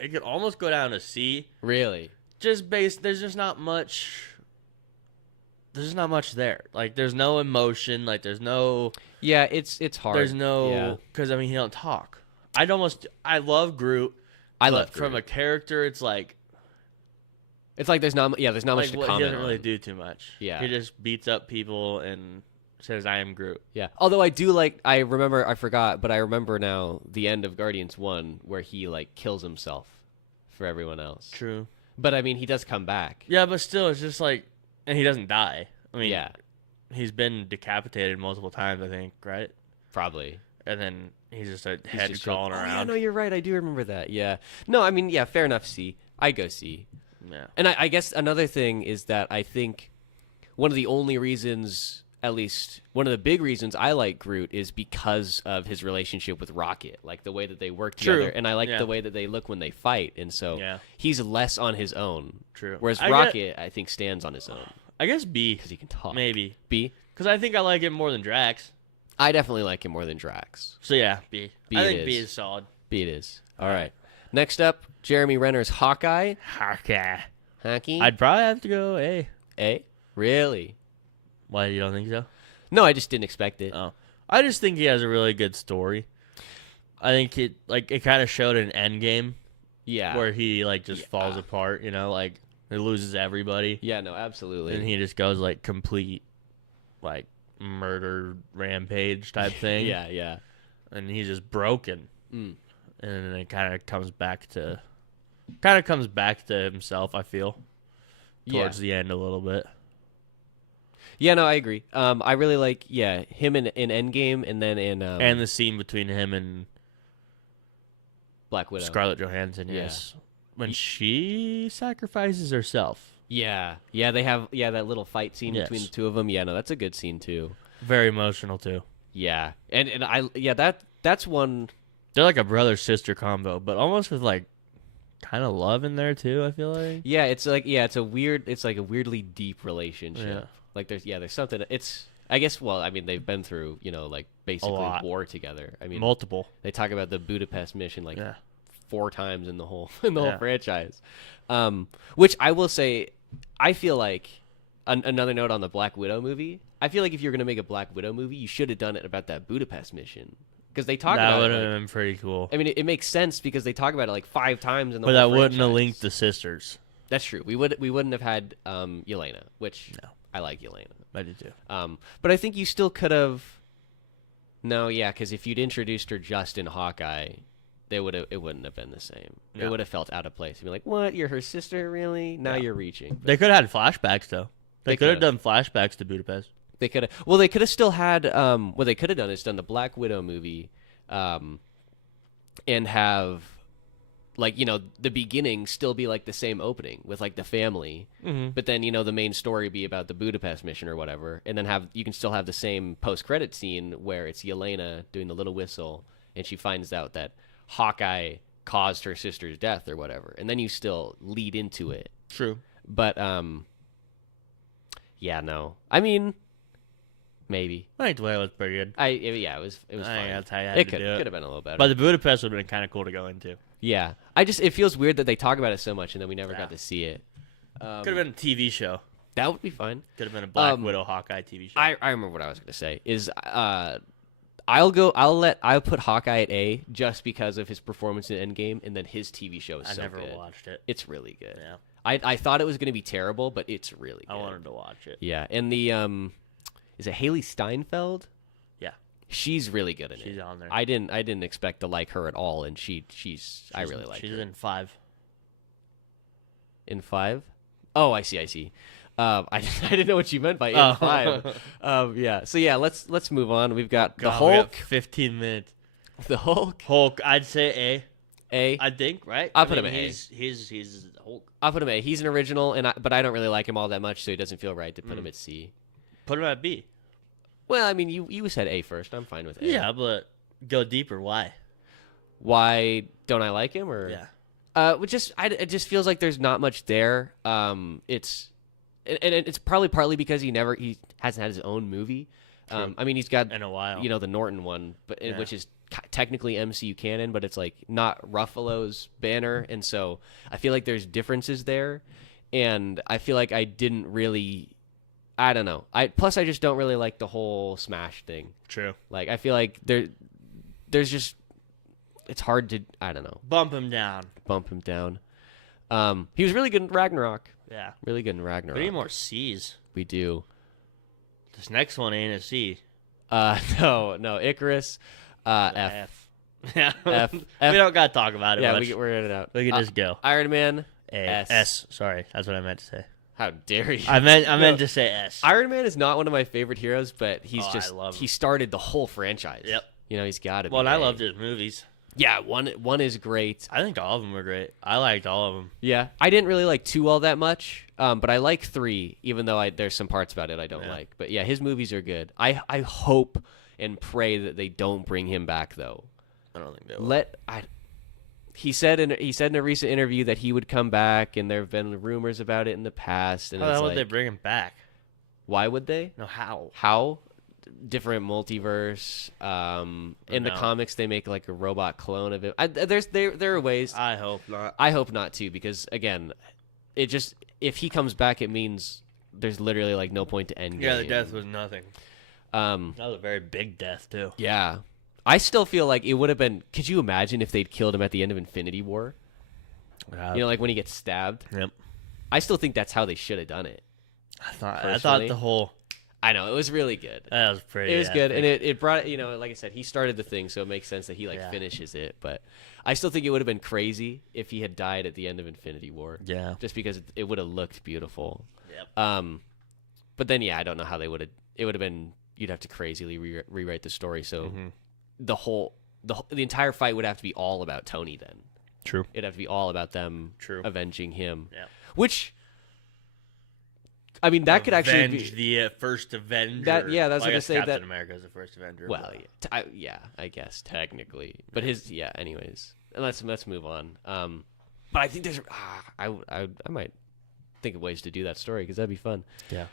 It could almost go down to C. Really? There's just not much. There's just not much there. Like, there's no emotion. Like, there's no. Yeah, it's hard. There's no. Yeah. Because, I mean, he don't talk. I love Groot. I love From Groot. a character, it's like. It's like there's not much to He comment doesn't on. really do too much. Yeah. He just beats up people and says, I am Groot. Yeah. Although I do like, I forgot, but I remember now the end of Guardians 1 where he like kills himself for everyone else. True. But I mean, he does come back. Yeah, but still, it's just like, and he doesn't die. I mean, Yeah, he's been decapitated multiple times, I think, right? probably. And then he's just a He's head just crawling Oh, around. yeah, no, you're right. I do remember that. Yeah. No, I mean, yeah, fair enough, C. I go C. Yeah. And I guess another thing is that I think one of the only reasons, at least one of the big reasons I like Groot is because of his relationship with Rocket, like the way that they work True. together. And I like Yeah. the way that they look when they fight. And so Yeah. he's less on his own. True. Whereas I Rocket, I think, stands on his own I guess B. because he can talk. Maybe. B? Because I think I like him more than Drax. I definitely like him more than Drax. So yeah, B. B I it think B is. is solid. B it is. All right. Next up, Jeremy Renner's Hawkeye. Okay. Hockey. I'd probably have to go A. A? Really? Why, you don't think so? No, I just didn't expect it. Oh. I just think he has a really good story. I think it kind of showed an Endgame Yeah. where he like just Yeah. falls apart, like he loses everybody. Yeah, no, absolutely. And he just goes like complete like murder rampage type thing. Yeah, yeah. And he's just broken. Mm. And then it kind of comes back to himself, I feel. Towards the end a little bit. Yeah, no, I agree. I really like, him in Endgame and then in And the scene between him and Black Widow. Scarlett Johansson, Yeah. yes. When she sacrifices herself. Yeah, they have that little fight scene Yes. between the two of them. Yeah, no, that's a good scene too. Very emotional too. Yeah, and that's one. They're like a brother-sister combo, but almost with like kind of love in there too, I feel like. Yeah, it's like it's like a weirdly deep relationship. Yeah. Like there's something. It's I guess I mean they've been through like basically lot. war together. I mean Multiple. they talk about the Budapest mission like Yeah. 4 times in the whole Yeah. franchise. Which I will say, I feel like another note on the Black Widow movie. I feel like if you're gonna make a Black Widow movie, you should have done it about that Budapest mission because they talk That about would it. have Like, been pretty cool. I mean, it makes sense because they talk about it like 5 times in the But whole that wouldn't have franchise. linked the sisters. That's true. We wouldn't have had Yelena, which No. I like Yelena. I did too. But I think you still could have. No, yeah, because if you'd introduced her just in Hawkeye, it wouldn't have been the same. It No. would have felt out of place. You'd be like, "What? You're her sister, really? Now Yeah. you're reaching." But They could have had flashbacks though. They They could have could've. done flashbacks to Budapest. they could have. Well, they could have still had. What they could have done is done the Black Widow movie, and have, like the beginning still be like the same opening with like the family, but then the main story be about the Budapest mission or whatever, and then you can still have the same post-credit scene where it's Yelena doing the little whistle, and she finds out that Hawkeye caused her sister's death or whatever, and then you still lead into it. True. But yeah, no, I mean, maybe. I think the way was pretty good. It was I think fine. that's how you had It to could do it. have been a little better. But the Budapest would have been kind of cool to go into. Yeah, it feels weird that they talk about it so much and then we never Yeah. got to see it. Could have been a TV show. That would be fun. Could have been a Black Widow Hawkeye TV show. I remember what I was going to say is I'll put Hawkeye at A just because of his performance in Endgame, and then his TV show is I so never good. watched it. It's really good. Yeah. I thought it was going to be terrible, but it's really good. I wanted to watch it. Yeah, and the is it Haley Steinfeld? Yeah. She's really good in it. She's on there. I didn't expect to like her at all, and I really like her. She's in 5. In 5? Oh, I see. I didn't know what you meant by in 5. Yeah. So yeah, let's move on. We've got the God, we got Hulk. 15 minutes. The Hulk. Hulk, I'd say A. A. I think, right? I'll put him A. He's Hulk. I'll put him A. He's an original, but I don't really like him all that much, so it doesn't feel right to put him at C. Put him at B. Well, I mean, you said A first. I'm fine with A. Yeah, but go deeper. Why? Why don't I like him? Or Yeah. it just feels like there's not much there. It's probably partly because he hasn't had his own movie. I mean, he's got In a while. the Norton one, but Yeah. which is technically MCU canon, but it's like not Ruffalo's banner, and so I feel like there's differences there, and I feel like I didn't really. I don't know. I just don't really like the whole Smash thing. True. Like I feel like there's just it's hard to I don't know Bump him down. bump him down. He was really good in Ragnarok. Yeah. Really good in Ragnarok. We need more C's. We do. This next one ain't a C. No, Icarus. F. Yeah. F. We don't got to talk about it Yeah, much. we're in it out. We can just go. Iron Man. A. S. S. Sorry. That's what I meant to say. How dare you? I meant to say S. Iron Man is not one of my favorite heroes, but he's Oh, just I love him. he started the whole franchise. Yep. He's got to be. Well, and I A. loved his movies. Yeah, one is great. I think all of them were great. I liked all of them. Yeah, I didn't really like 2 all that much, but I like 3, even though there's some parts about it I don't like. But yeah, his movies are good. I hope and pray that they don't bring him back though. I don't think they will. He said in a recent interview that he would come back, and there have been rumors about it in the past. And How the it's hell like, would they bring him back? why would they? No, how? How? Different multiverse. In the No. comics, they make like a robot clone of it. There are ways. I hope not. I hope not too, because again, if he comes back, it means there's literally like no point to Endgame. Yeah, the death was nothing. That was a very big death too. Yeah, I still feel like it would have been. Could you imagine if they'd killed him at the end of Infinity War? Like when he gets stabbed. Yep. I still think that's how they should have done it. I thought Personally. the whole I know it was really good. that was pretty. It was good, epic. and it brought like I said, he started the thing, so it makes sense that he Yeah. finishes it. But I still think it would have been crazy if he had died at the end of Infinity War. Yeah. Just because it would have looked beautiful. Yep. But then I don't know how they would have. It would have been you'd have to crazily rewrite the story. So the entire fight would have to be all about Tony. Then True. it'd have to be all about them True. avenging him. Yeah. Which. I mean, that could actually Avenge be the first Avenger. That's what I was I gonna guess say Captain that- America is the first Avenger. Well, but- I guess technically, but anyways, let's move on. But I think there's I might think of ways to do that story because that'd be fun. Yeah.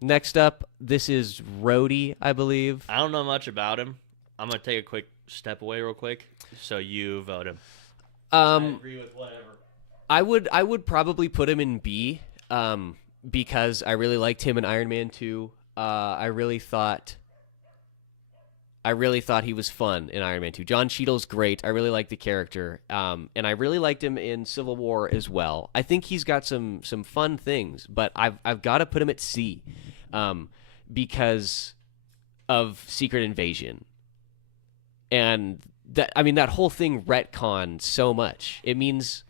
Next up, this is Rhodey, I believe. I don't know much about him. I'm gonna take a quick step away real quick. So you vote him. I agree with whatever. I would probably put him in B. Because I really liked him in Iron Man 2. I really thought he was fun in Iron Man 2. John Cheadle's great. I really like the character. And I really liked him in Civil War as well. I think he's got some fun things, but I've got to put him at C. Because of Secret Invasion. And that whole thing retconned so much. It means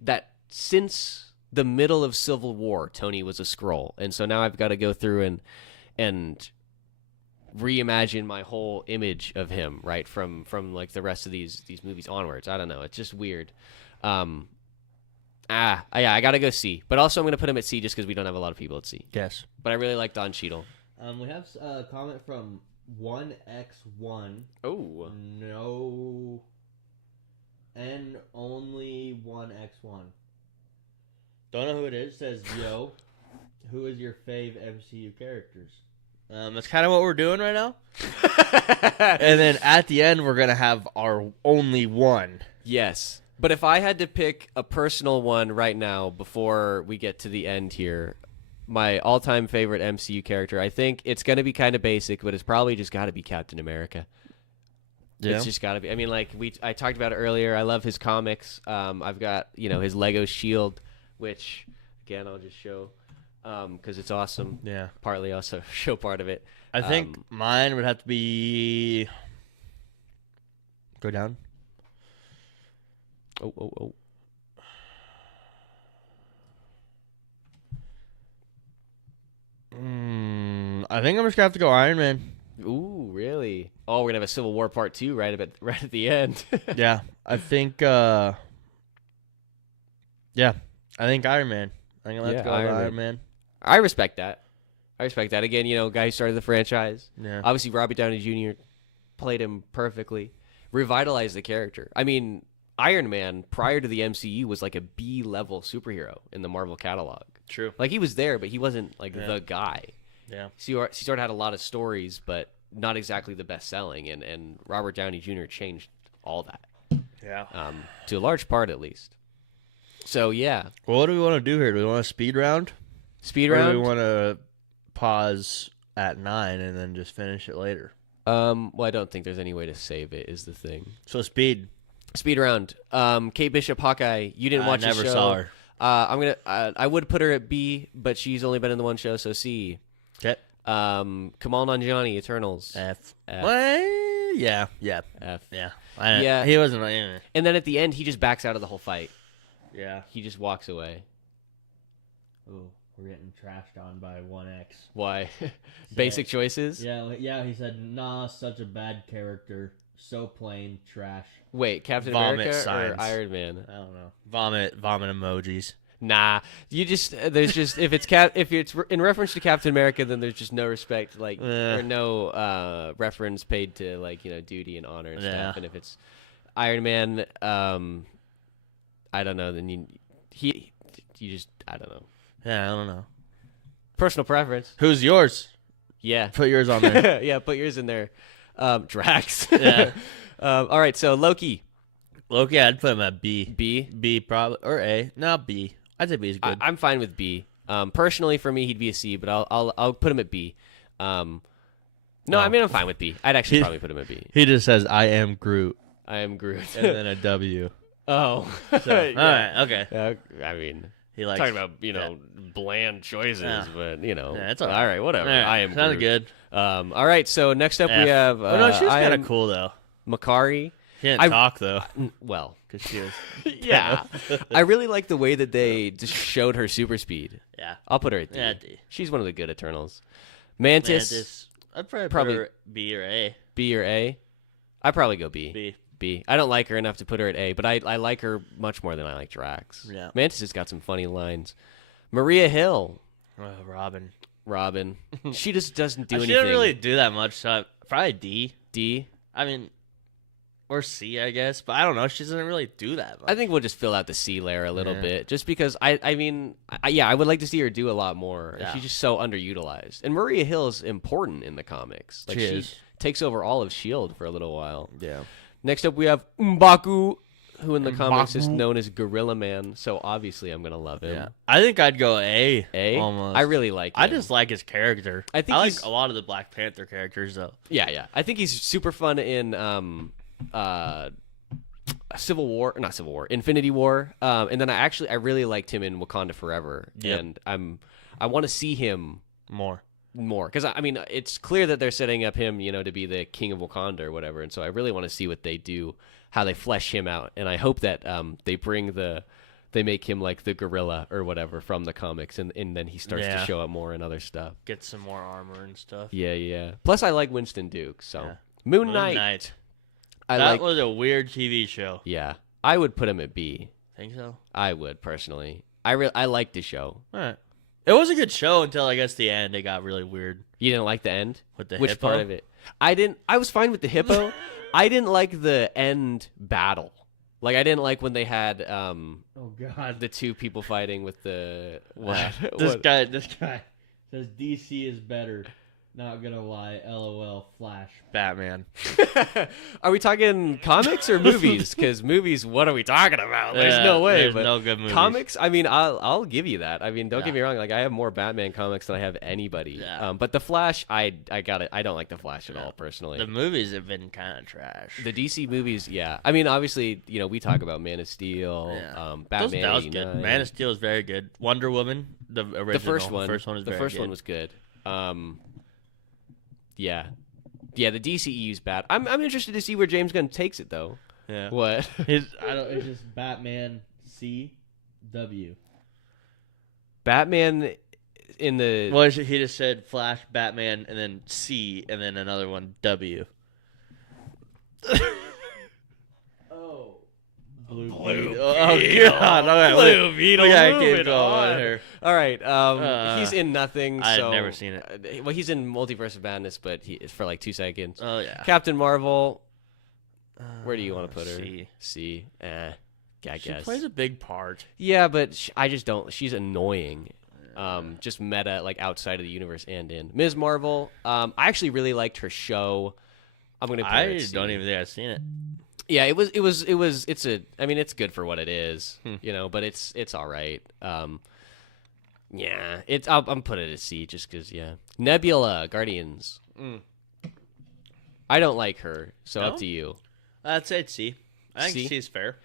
that since the middle of Civil War, Tony was a Skrull, and so now I've got to go through and reimagine my whole image of him, right, from like the rest of these movies onwards. I don't know, it's just weird. I gotta go C, but also I'm gonna put him at C just because we don't have a lot of people at C. Yes. But I really like Don Cheadle. We have a comment from 1x1. Oh, No. And only 1x1. Don't know who it is. Says, yo, who is your fave MCU characters? That's kind of what we're doing right now. And then at the end, we're going to have our only one. yes. But if I had to pick a personal one right now before we get to the end here, my all-time favorite MCU character, I think it's going to be kind of basic, but it's probably just got to be Captain America. Yeah. It's just got to be. I mean, like I talked about it earlier. I love his comics. I've got his Lego shield, which again I'll just show because it's awesome. Yeah. Partly also show part of it. I think mine would have to be. Go down. Oh. I think I'm just going to have to go Iron Man. Ooh, really? Oh, we're gonna have a Civil War Part 2 right at the end. Yeah. I think. I think Iron Man. I think let's go with Iron Man. I respect that. Again, guy who started the franchise. Yeah. Obviously, Robert Downey Jr. played him perfectly, revitalized the character. I mean, Iron Man prior to the MCU was like a B-level superhero in the Marvel catalog. True. Like he was there, but he wasn't like Yeah. the guy. Yeah. She sort of had a lot of stories, but not exactly the best selling. And Robert Downey Jr. changed all that. Yeah. To a large part, at least. So yeah. Well, what do we want to do here? Do we want a speed round? Speed Or round. do we want to pause at 9 and then just finish it later? Well, I don't think there's any way to save it. Is the thing. So speed round. Kate Bishop, Hawkeye. You didn't watch the show. I never saw her. I would put her at B, but she's only been in the one show, so C. Okay. Kamal Nanjiani, Eternals. F. F. Well, yeah. F. Yeah. Yeah. He wasn't. And then at the end, he just backs out of the whole fight. Yeah. He just walks away. Oh, we're getting trashed on by 1X. Why? Basic choices? Yeah. He said, "Nah, such a bad character, so plain, trash." Wait, Captain Vomit America signs. or Iron Man? I don't know. Vomit emojis. Nah, there's just if it's in reference to Captain America, then there's just no respect, or no reference paid to duty and honor and stuff. And if it's Iron Man, I don't know. Then you just I don't know. Yeah, I don't know. Personal preference. Who's yours? Yeah, Put yours on there. yeah, put yours in there. Drax. Yeah. All right, so Loki. Loki, I'd put him at B. B probably, or A. No, B. I'd say B is good. I'm fine with B. Personally, for me, he'd be a C, but I'll put him at B. No, I mean I'm fine with B. I'd actually probably put him at B. He just says, "I am Groot," I am Groot, and then a W. Oh, So, yeah. all right, okay. I mean, He likes talking about bland choices, but Yeah, it's all all right, whatever. All right, I am sounded Groot. good. All right, so next up F. we have. Oh no, she was I kind am of cool though. Makari. She didn't talk though, Well, because she was. yeah, I really like the way that they just showed her super speed. Yeah. I'll put her at D. Yeah, D. She's one of the good Eternals. Mantis, I'd probably Probably- put her B or A. B or A? I'd probably go B. B. B. I don't like her enough to put her at A, but I like her much more than I like Drax. Yeah. Mantis has got some funny lines. Maria Hill, Robin. she just doesn't do She anything. didn't really do that much, so probably D. D. I mean, or C, I guess, but I don't know. She doesn't really do that much. I think we'll just fill out the C layer a little Yeah. bit, just because I mean, I would like to see her do a lot more. Yeah. She's just so underutilized. And Maria Hill is important in the comics. Like She she is. takes over all of Shield for a little while. Yeah. Next up, we have M'Baku, who in the comics is M'Baku. known as Gorilla Man. So obviously, I'm gonna love him. Yeah. I think I'd go A. A. Almost. I really like him. I just like his character. I think like he's- a lot of the Black Panther characters, though. Yeah. I think he's super fun in not Civil War, Infinity War. And then I really liked him in Wakanda Forever. Yep. And I want to see him More. because I mean it's clear that they're setting up him, to be the king of Wakanda or whatever. And so I really want to see what they do, how they flesh him out. And I hope that they make him like the gorilla or whatever from the comics, and then he starts to Yeah. show up more in other stuff. Get some more armor and stuff. Yeah. Plus, I like Winston Duke. So Yeah. Moon Knight. That was a weird TV show. Yeah, I would put him at B. Think so? I would personally. I liked the show. All right. It was a good show until I guess the end. It got really weird You didn't like the end? with the Which hippo. part of it? I didn't. I was fine with the hippo. I didn't like the end battle. Like I didn't like when they had Oh God. the two people fighting with the what? This what? guy says DC is better. Not gonna lie. LOL. Flash. Batman. Are we talking comics or movies? Because movies, what are we talking about? There's Yeah, no way. there's But no good movies. comics, I mean, I'll give you that. I mean, don't get Yeah. me wrong. Like I have more Batman comics than I have anybody. Yeah. But the Flash, I got it. I don't like the Flash at all personally. The movies have been kind of trash. The DC movies, yeah. I mean, obviously, we talk about Man of Steel, Yeah. Batman. That was good. 89. Man of Steel is very good. Wonder Woman, the original. The first one. The first one is the very first good. one was good. Yeah. The DCEU's bad. I'm interested to see where James Gunn takes it though. Yeah. What? It's just Batman C W. Batman in the Well, he just said Flash, Batman, and then C, and then another one W. Blue Beetle. Oh God! All right, Blue Beetle, We gotta moving keep going on. here. All right. He's in nothing. I've so, never seen it. Well, he's in Multiverse of Madness, but it's for like 2 seconds. Oh yeah. Captain Marvel. Where do you want to put her? C. C. I She guess. plays a big part. Yeah, but I just don't. She's annoying. Just meta, like outside of the universe and in. Ms. Marvel, I actually really liked her show. I'm gonna put her I at C. don't even think I've seen it. Yeah, I mean, it's good for what it is, but it's all right. Yeah, I'm putting it at C just because, yeah. Nebula, Guardians. I don't like her, so up No? to you. I'd say it's C. I think C? C is fair.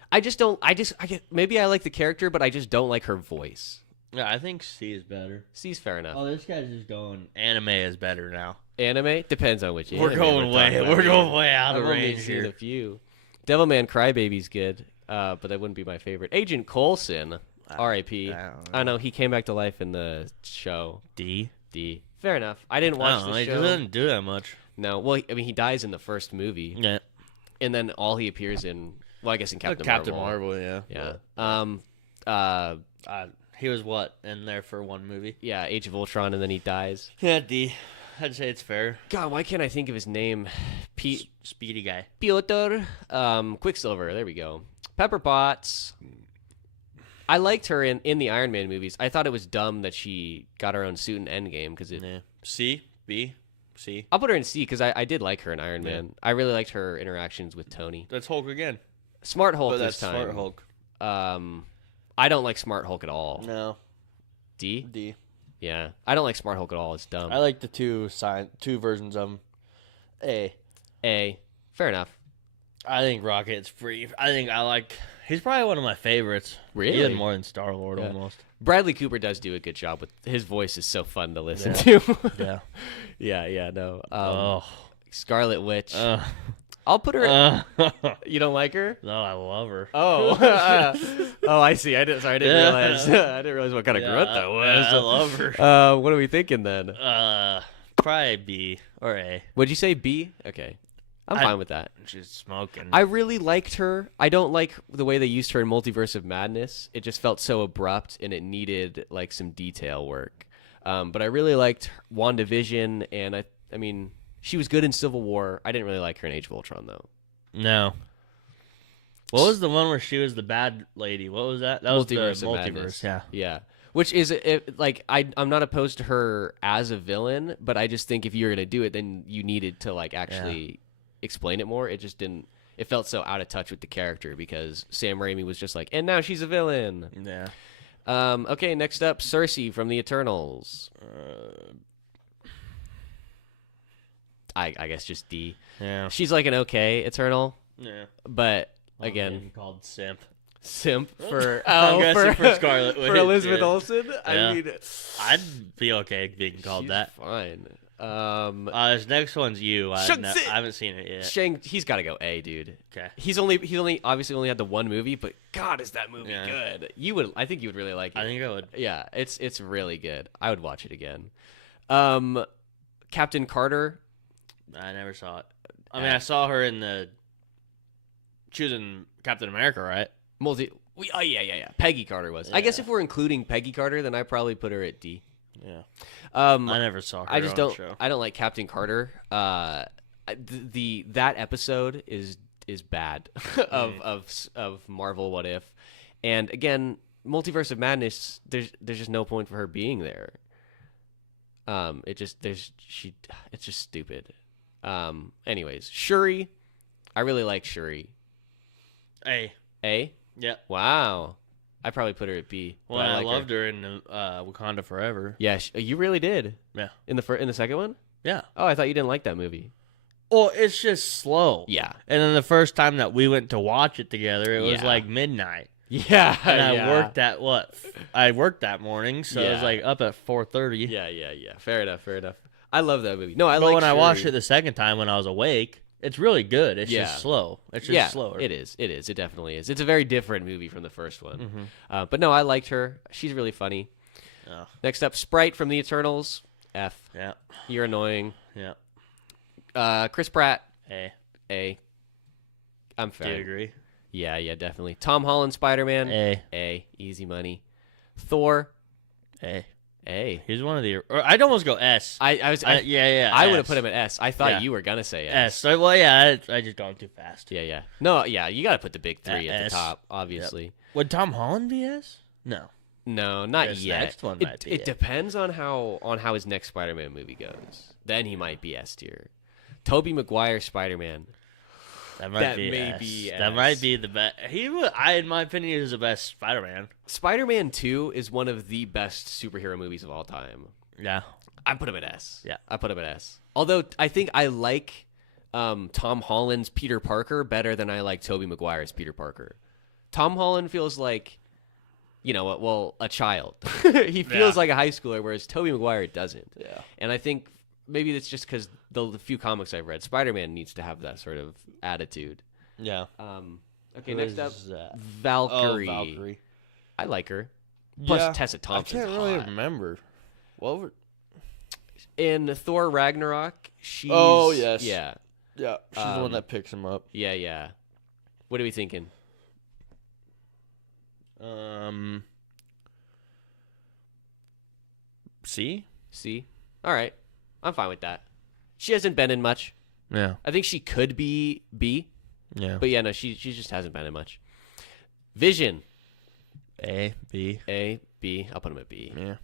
Maybe I like the character, but I just don't like her voice. Yeah, I think C is better. C's fair enough. Oh, this guy's just going anime is better now. Anime depends on which. We're anime going talking about we're here. going way out of I've only range seen here. a few. Devilman Crybaby's good, but that wouldn't be my favorite. Agent Coulson, R.I.P. I know he came back to life in the show. D. Fair enough. I didn't watch the He show. doesn't do that much. No, well, I mean, he dies in the first movie, Yeah. and then all he appears in. Well, I guess in Captain Marvel, yeah. Yeah. He was what in there for one movie? Yeah, Age of Ultron, and then he dies. Yeah, D. I'd say it's fair. God, why can't I think of his name? Speedy guy. Piotr. Quicksilver. There we go. Pepper Potts. I liked her in the Iron Man movies. I thought it was dumb that she got her own suit in Endgame because it. Yeah. C, B, C. I'll put her in C because I did like her in Iron Man. I really liked her interactions with Tony. That's Hulk again. Smart Hulk But this that's time. Smart Hulk. I don't like Smart Hulk at all. No. D? D. Yeah. I don't like Smart Hulk at all. It's dumb. I like the two versions of him. A. A. Fair enough. I think Rocket's free. He's probably one of my favorites. Really? Even more than Star-Lord almost. Bradley Cooper does do a good job with his voice. Is so fun to listen to. Yeah. yeah. No. Scarlet Witch. Uh, I'll put her. uh, You don't like her? no, I love her. Oh. I see. I didn't realize. I didn't realize what kind of grunt that was. I love her. What are we thinking then? Probably B or A. Would you say B? Okay. I'm fine with that. She's smoking. I really liked her. I don't like the way they used her in Multiverse of Madness. It just felt so abrupt, and it needed like some detail work. But I really liked WandaVision, and I mean, she was good in Civil War. I didn't really like her in Age of Ultron, though. No. What was the one where she was the bad lady? What was that? That was the Multiverse of multiverse. Madness. Yeah. Yeah. Which is, I'm not opposed to her as a villain, but I just think if you're going to do it, then you needed to, like, actually explain it more. It just didn't, it felt so out of touch with the character because Sam Raimi was just like, and now she's a villain. Yeah. Okay, next up, Cersei from the Eternals. I guess just D. Yeah. She's like an okay Eternal, Yeah. but I'm again, getting called simp. simp for I'm guessing for Scarlet Witch. for Elizabeth yeah. Olsen. Yeah. I mean, I'd be okay being called she's that. Fine. This next one's you. I haven't seen it yet. He's got to go A, dude. Okay. He's obviously only had the one movie, but God, is that movie good? I think you would really like it. I think I would. Yeah, it's really good. I would watch it again. Captain Carter. I never saw it. I mean, I saw her in the choosing Captain America, right? Yeah. Peggy Carter was. I guess if we're including Peggy Carter, then I probably put her at D. Yeah. I never saw her. I just on don't. The show. I don't like Captain Carter. That episode is bad of Marvel What If, and again, Multiverse of Madness. There's just no point for her being there. It's just stupid. Anyways, Shuri. I really like Shuri. A. Yeah. Wow. I probably put her at B. Well, I loved her in Wakanda Forever. Yeah, you really did. Yeah. In the second one? Yeah. Oh, I thought you didn't like that movie. Well, it's just slow. Yeah. And then the first time that we went to watch it together, it was Yeah. like midnight. Yeah. And I worked at what? I worked that morning, so it was Yeah. like up at 4:30. Yeah. Fair enough. I love that movie. No, But like when I Shuri. watched it the second time when I was awake, it's really good. It's Yeah. just slow. It's just slower. It is. It definitely is. It's a very different movie from the first one. Mm-hmm. But no, I liked her. She's really funny. Oh. Next up, Sprite from the Eternals. F. Yeah. You're annoying. Yeah. Chris Pratt. A. A. I'm Do you fair. agree? Yeah, definitely. Tom Holland Spider-Man. A. A. Easy money. Thor. A. A. He's one of the. Or I'd almost go S. I would have S. put him at S. I thought Yeah. you were gonna say S. S. So, well, yeah, I just gone too fast. Yeah. No, yeah, you gotta put the big three at S. the top, obviously. Would Tom Holland be S? No. No, not This yet. next one might be it it. depends on how his next Spider-Man movie goes. Then he might be S tier. Tobey Maguire Spider-Man. That might That be may S. be That S. might be the best. In my opinion, is the best Spider-Man. Spider-Man 2 is one of the best superhero movies of all time. Yeah. I put him at S. Yeah. I put him at S. Although I think I like Tom Holland's Peter Parker better than I like Tobey Maguire's Peter Parker. Tom Holland feels like, a child. He feels like a high schooler, whereas Tobey Maguire doesn't. Yeah. And I think maybe that's just because the few comics I've read, Spider-Man needs to have that sort of attitude. Yeah. Okay, Who next up, is that? Valkyrie. Oh, Valkyrie. I like her. Plus Yeah, Tessa Thompson's I can't really hot. remember. What were... In Thor Ragnarok, she's... Oh, yes. Yeah. Yeah, she's the one that picks him up. Yeah. What are we thinking? C? C? All right. I'm fine with that. She hasn't been in much. Yeah. I think she could be B, Yeah. but yeah, no, she just hasn't been in much. Vision. A, B. A, B. I'll put him at B. Yeah.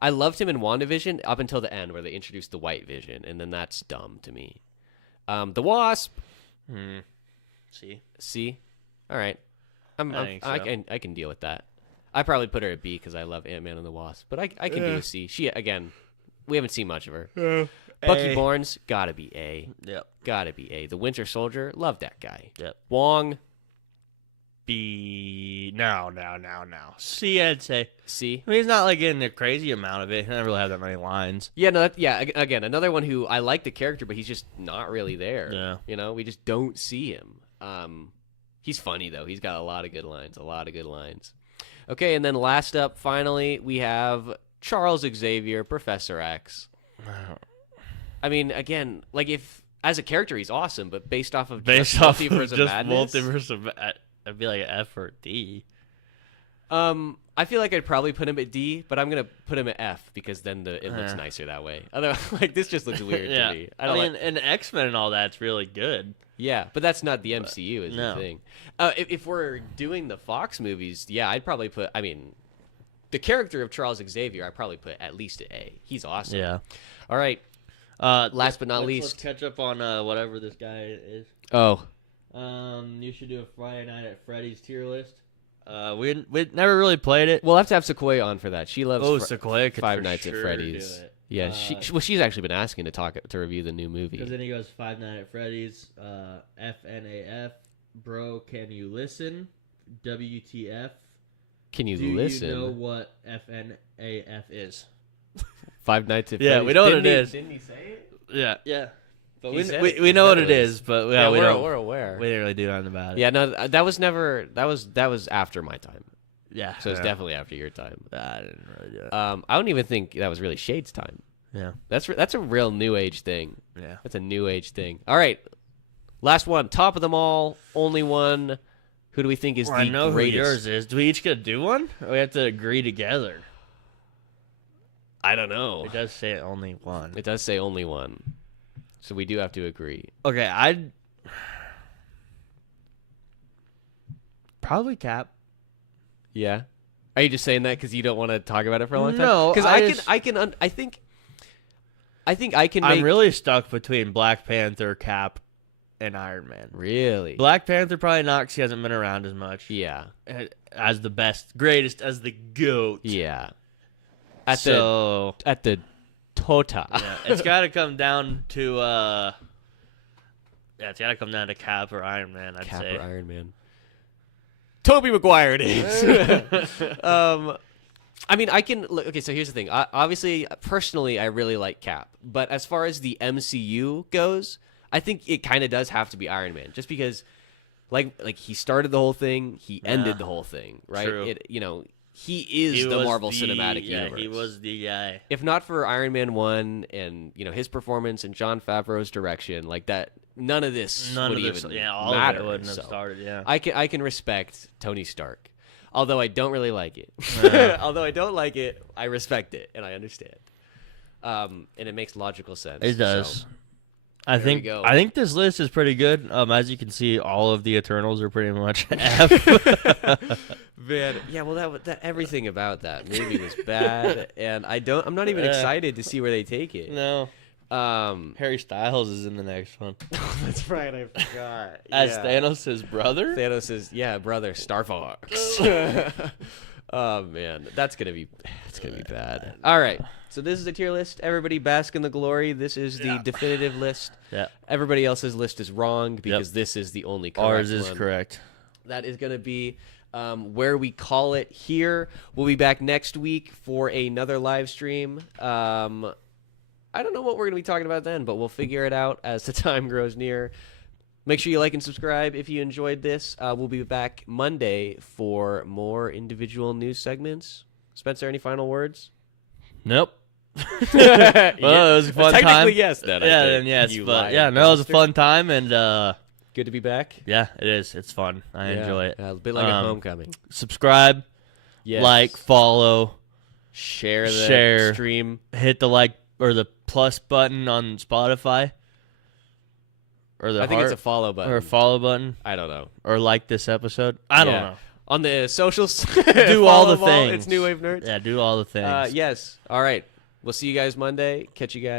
I loved him in WandaVision up until the end where they introduced the White Vision, and then that's dumb to me. The Wasp. C. C. All right. think so. I can deal with that. I probably put her at B because I love Ant-Man and the Wasp, but I can do a C. She again, we haven't seen much of her. Bucky Barnes, gotta be A. Yep. Gotta be A. The Winter Soldier, love that guy. Yep. Wong, B. No. C, I'd say. C. I mean, he's not like getting a crazy amount of it. He doesn't really have that many lines. Yeah, no, again, another one who I like the character, but he's just not really there. Yeah. We just don't see him. He's funny though. He's got a lot of good lines. Okay, and then last up, finally, we have Charles Xavier, Professor X. I mean, again, like if as a character he's awesome, but based off of Multiverse of Madness, Multiverse of I'd be like an F or D. I feel like I'd probably put him at D, but I'm gonna put him at F because then it looks nicer that way. Otherwise, like this just looks weird to me. I mean, and X-Men and all that's really good. Yeah, but that's not the MCU is no. the thing. If we're doing the Fox movies, yeah, I'd probably put. I mean, the character of Charles Xavier, I'd probably put at least at A. He's awesome. Yeah. All right. Last but not least, let's catch up on whatever this guy is. Oh. You should do a Friday Night at Freddy's tier list. We never really played it. We'll have to have Sequoia on for that. She loves Sequoia could Five for Nights sure at Freddy's. do it. Yeah, she's actually been asking to review the new movie. Because then he goes Five Nights at Freddy's, FNAF, Bro, Can You Listen? WTF? Can you Do listen? you know what FNAF is? Five Nights at Yeah, Freddy's. we know what it is. Didn't he say it? Yeah. But He said we know what it is. is, but Yeah, we don't. we're aware. We didn't really do nothing about it. Yeah, no, that was after my time. Yeah. So it's definitely after your time. I didn't really do it. I don't even think that was really Shade's time. Yeah. That's a real new age thing. Yeah. That's a new age thing. All right, last one, top of them all, only one. Who do we think is the I know greatest? who yours is. Do we each get to do one? Or we have to agree together? I don't know. It does say only one. It does say only one, so we do have to agree. Okay, I'd probably Cap. Yeah. Are you just saying that because you don't want to talk about it for a long time? No, because I think I can. I'm really stuck between Black Panther, Cap, and Iron Man. Really. Black Panther probably not because he hasn't been around as much. Yeah. As the best, greatest, as the GOAT. Yeah. At the Tota. Yeah, it's got to come down to it's got to come down to Cap or Iron Man. I'd Cap say. or Iron Man. Tobey Maguire it is. I mean, I can look. Okay, so here's the thing. Obviously, personally, I really like Cap, but as far as the MCU goes, I think it kind of does have to be Iron Man, just because, like he started the whole thing, he ended the whole thing, right? True. He is the Marvel Cinematic Universe. Yeah, he was the guy. If not for Iron Man 1 and his performance and Jon Favreau's direction, like that, none of this would even matter. Of it wouldn't have started. Yeah, I can respect Tony Stark, although I don't really like it. Although I don't like it, I respect it and I understand. And it makes logical sense. It does. So, I There we go. think this list is pretty good. As you can see, all of the Eternals are pretty much F. Man, yeah, well, that everything about that movie was bad, and I'm not even excited to see where they take it. No. Harry Styles is in the next one. That's right, I forgot. As Thanos' brother? Thanos' brother, Star Fox. Oh man, that's gonna be bad. All right, so this is a tier list. Everybody bask in the glory. This is the definitive list. Yeah. Everybody else's list is wrong because this is the only correct Ours is one. correct. That is gonna be where we call it here. We'll be back next week for another live stream. I don't know what we're gonna be talking about then, but we'll figure it out as the time grows near. Make sure you like and subscribe if you enjoyed this. We'll be back Monday for more individual news segments. Spencer, any final words? Nope. Well, it was a fun time. Technically, yes. Then then yes. But yeah, no, it was a fun time, and good to be back. yeah, it is. It's fun. I enjoy it. A bit like a homecoming. Subscribe, Yes. like, follow, share the share. stream. hit the like or the plus button on Spotify, or the I think heart, it's a follow button. or a follow button, I don't know. or like this episode. I don't know. On the socials, Do all the follow 'em things. It's New Wave Nerds. Yeah, do all the things. Yes. All right. We'll see you guys Monday. Catch you guys.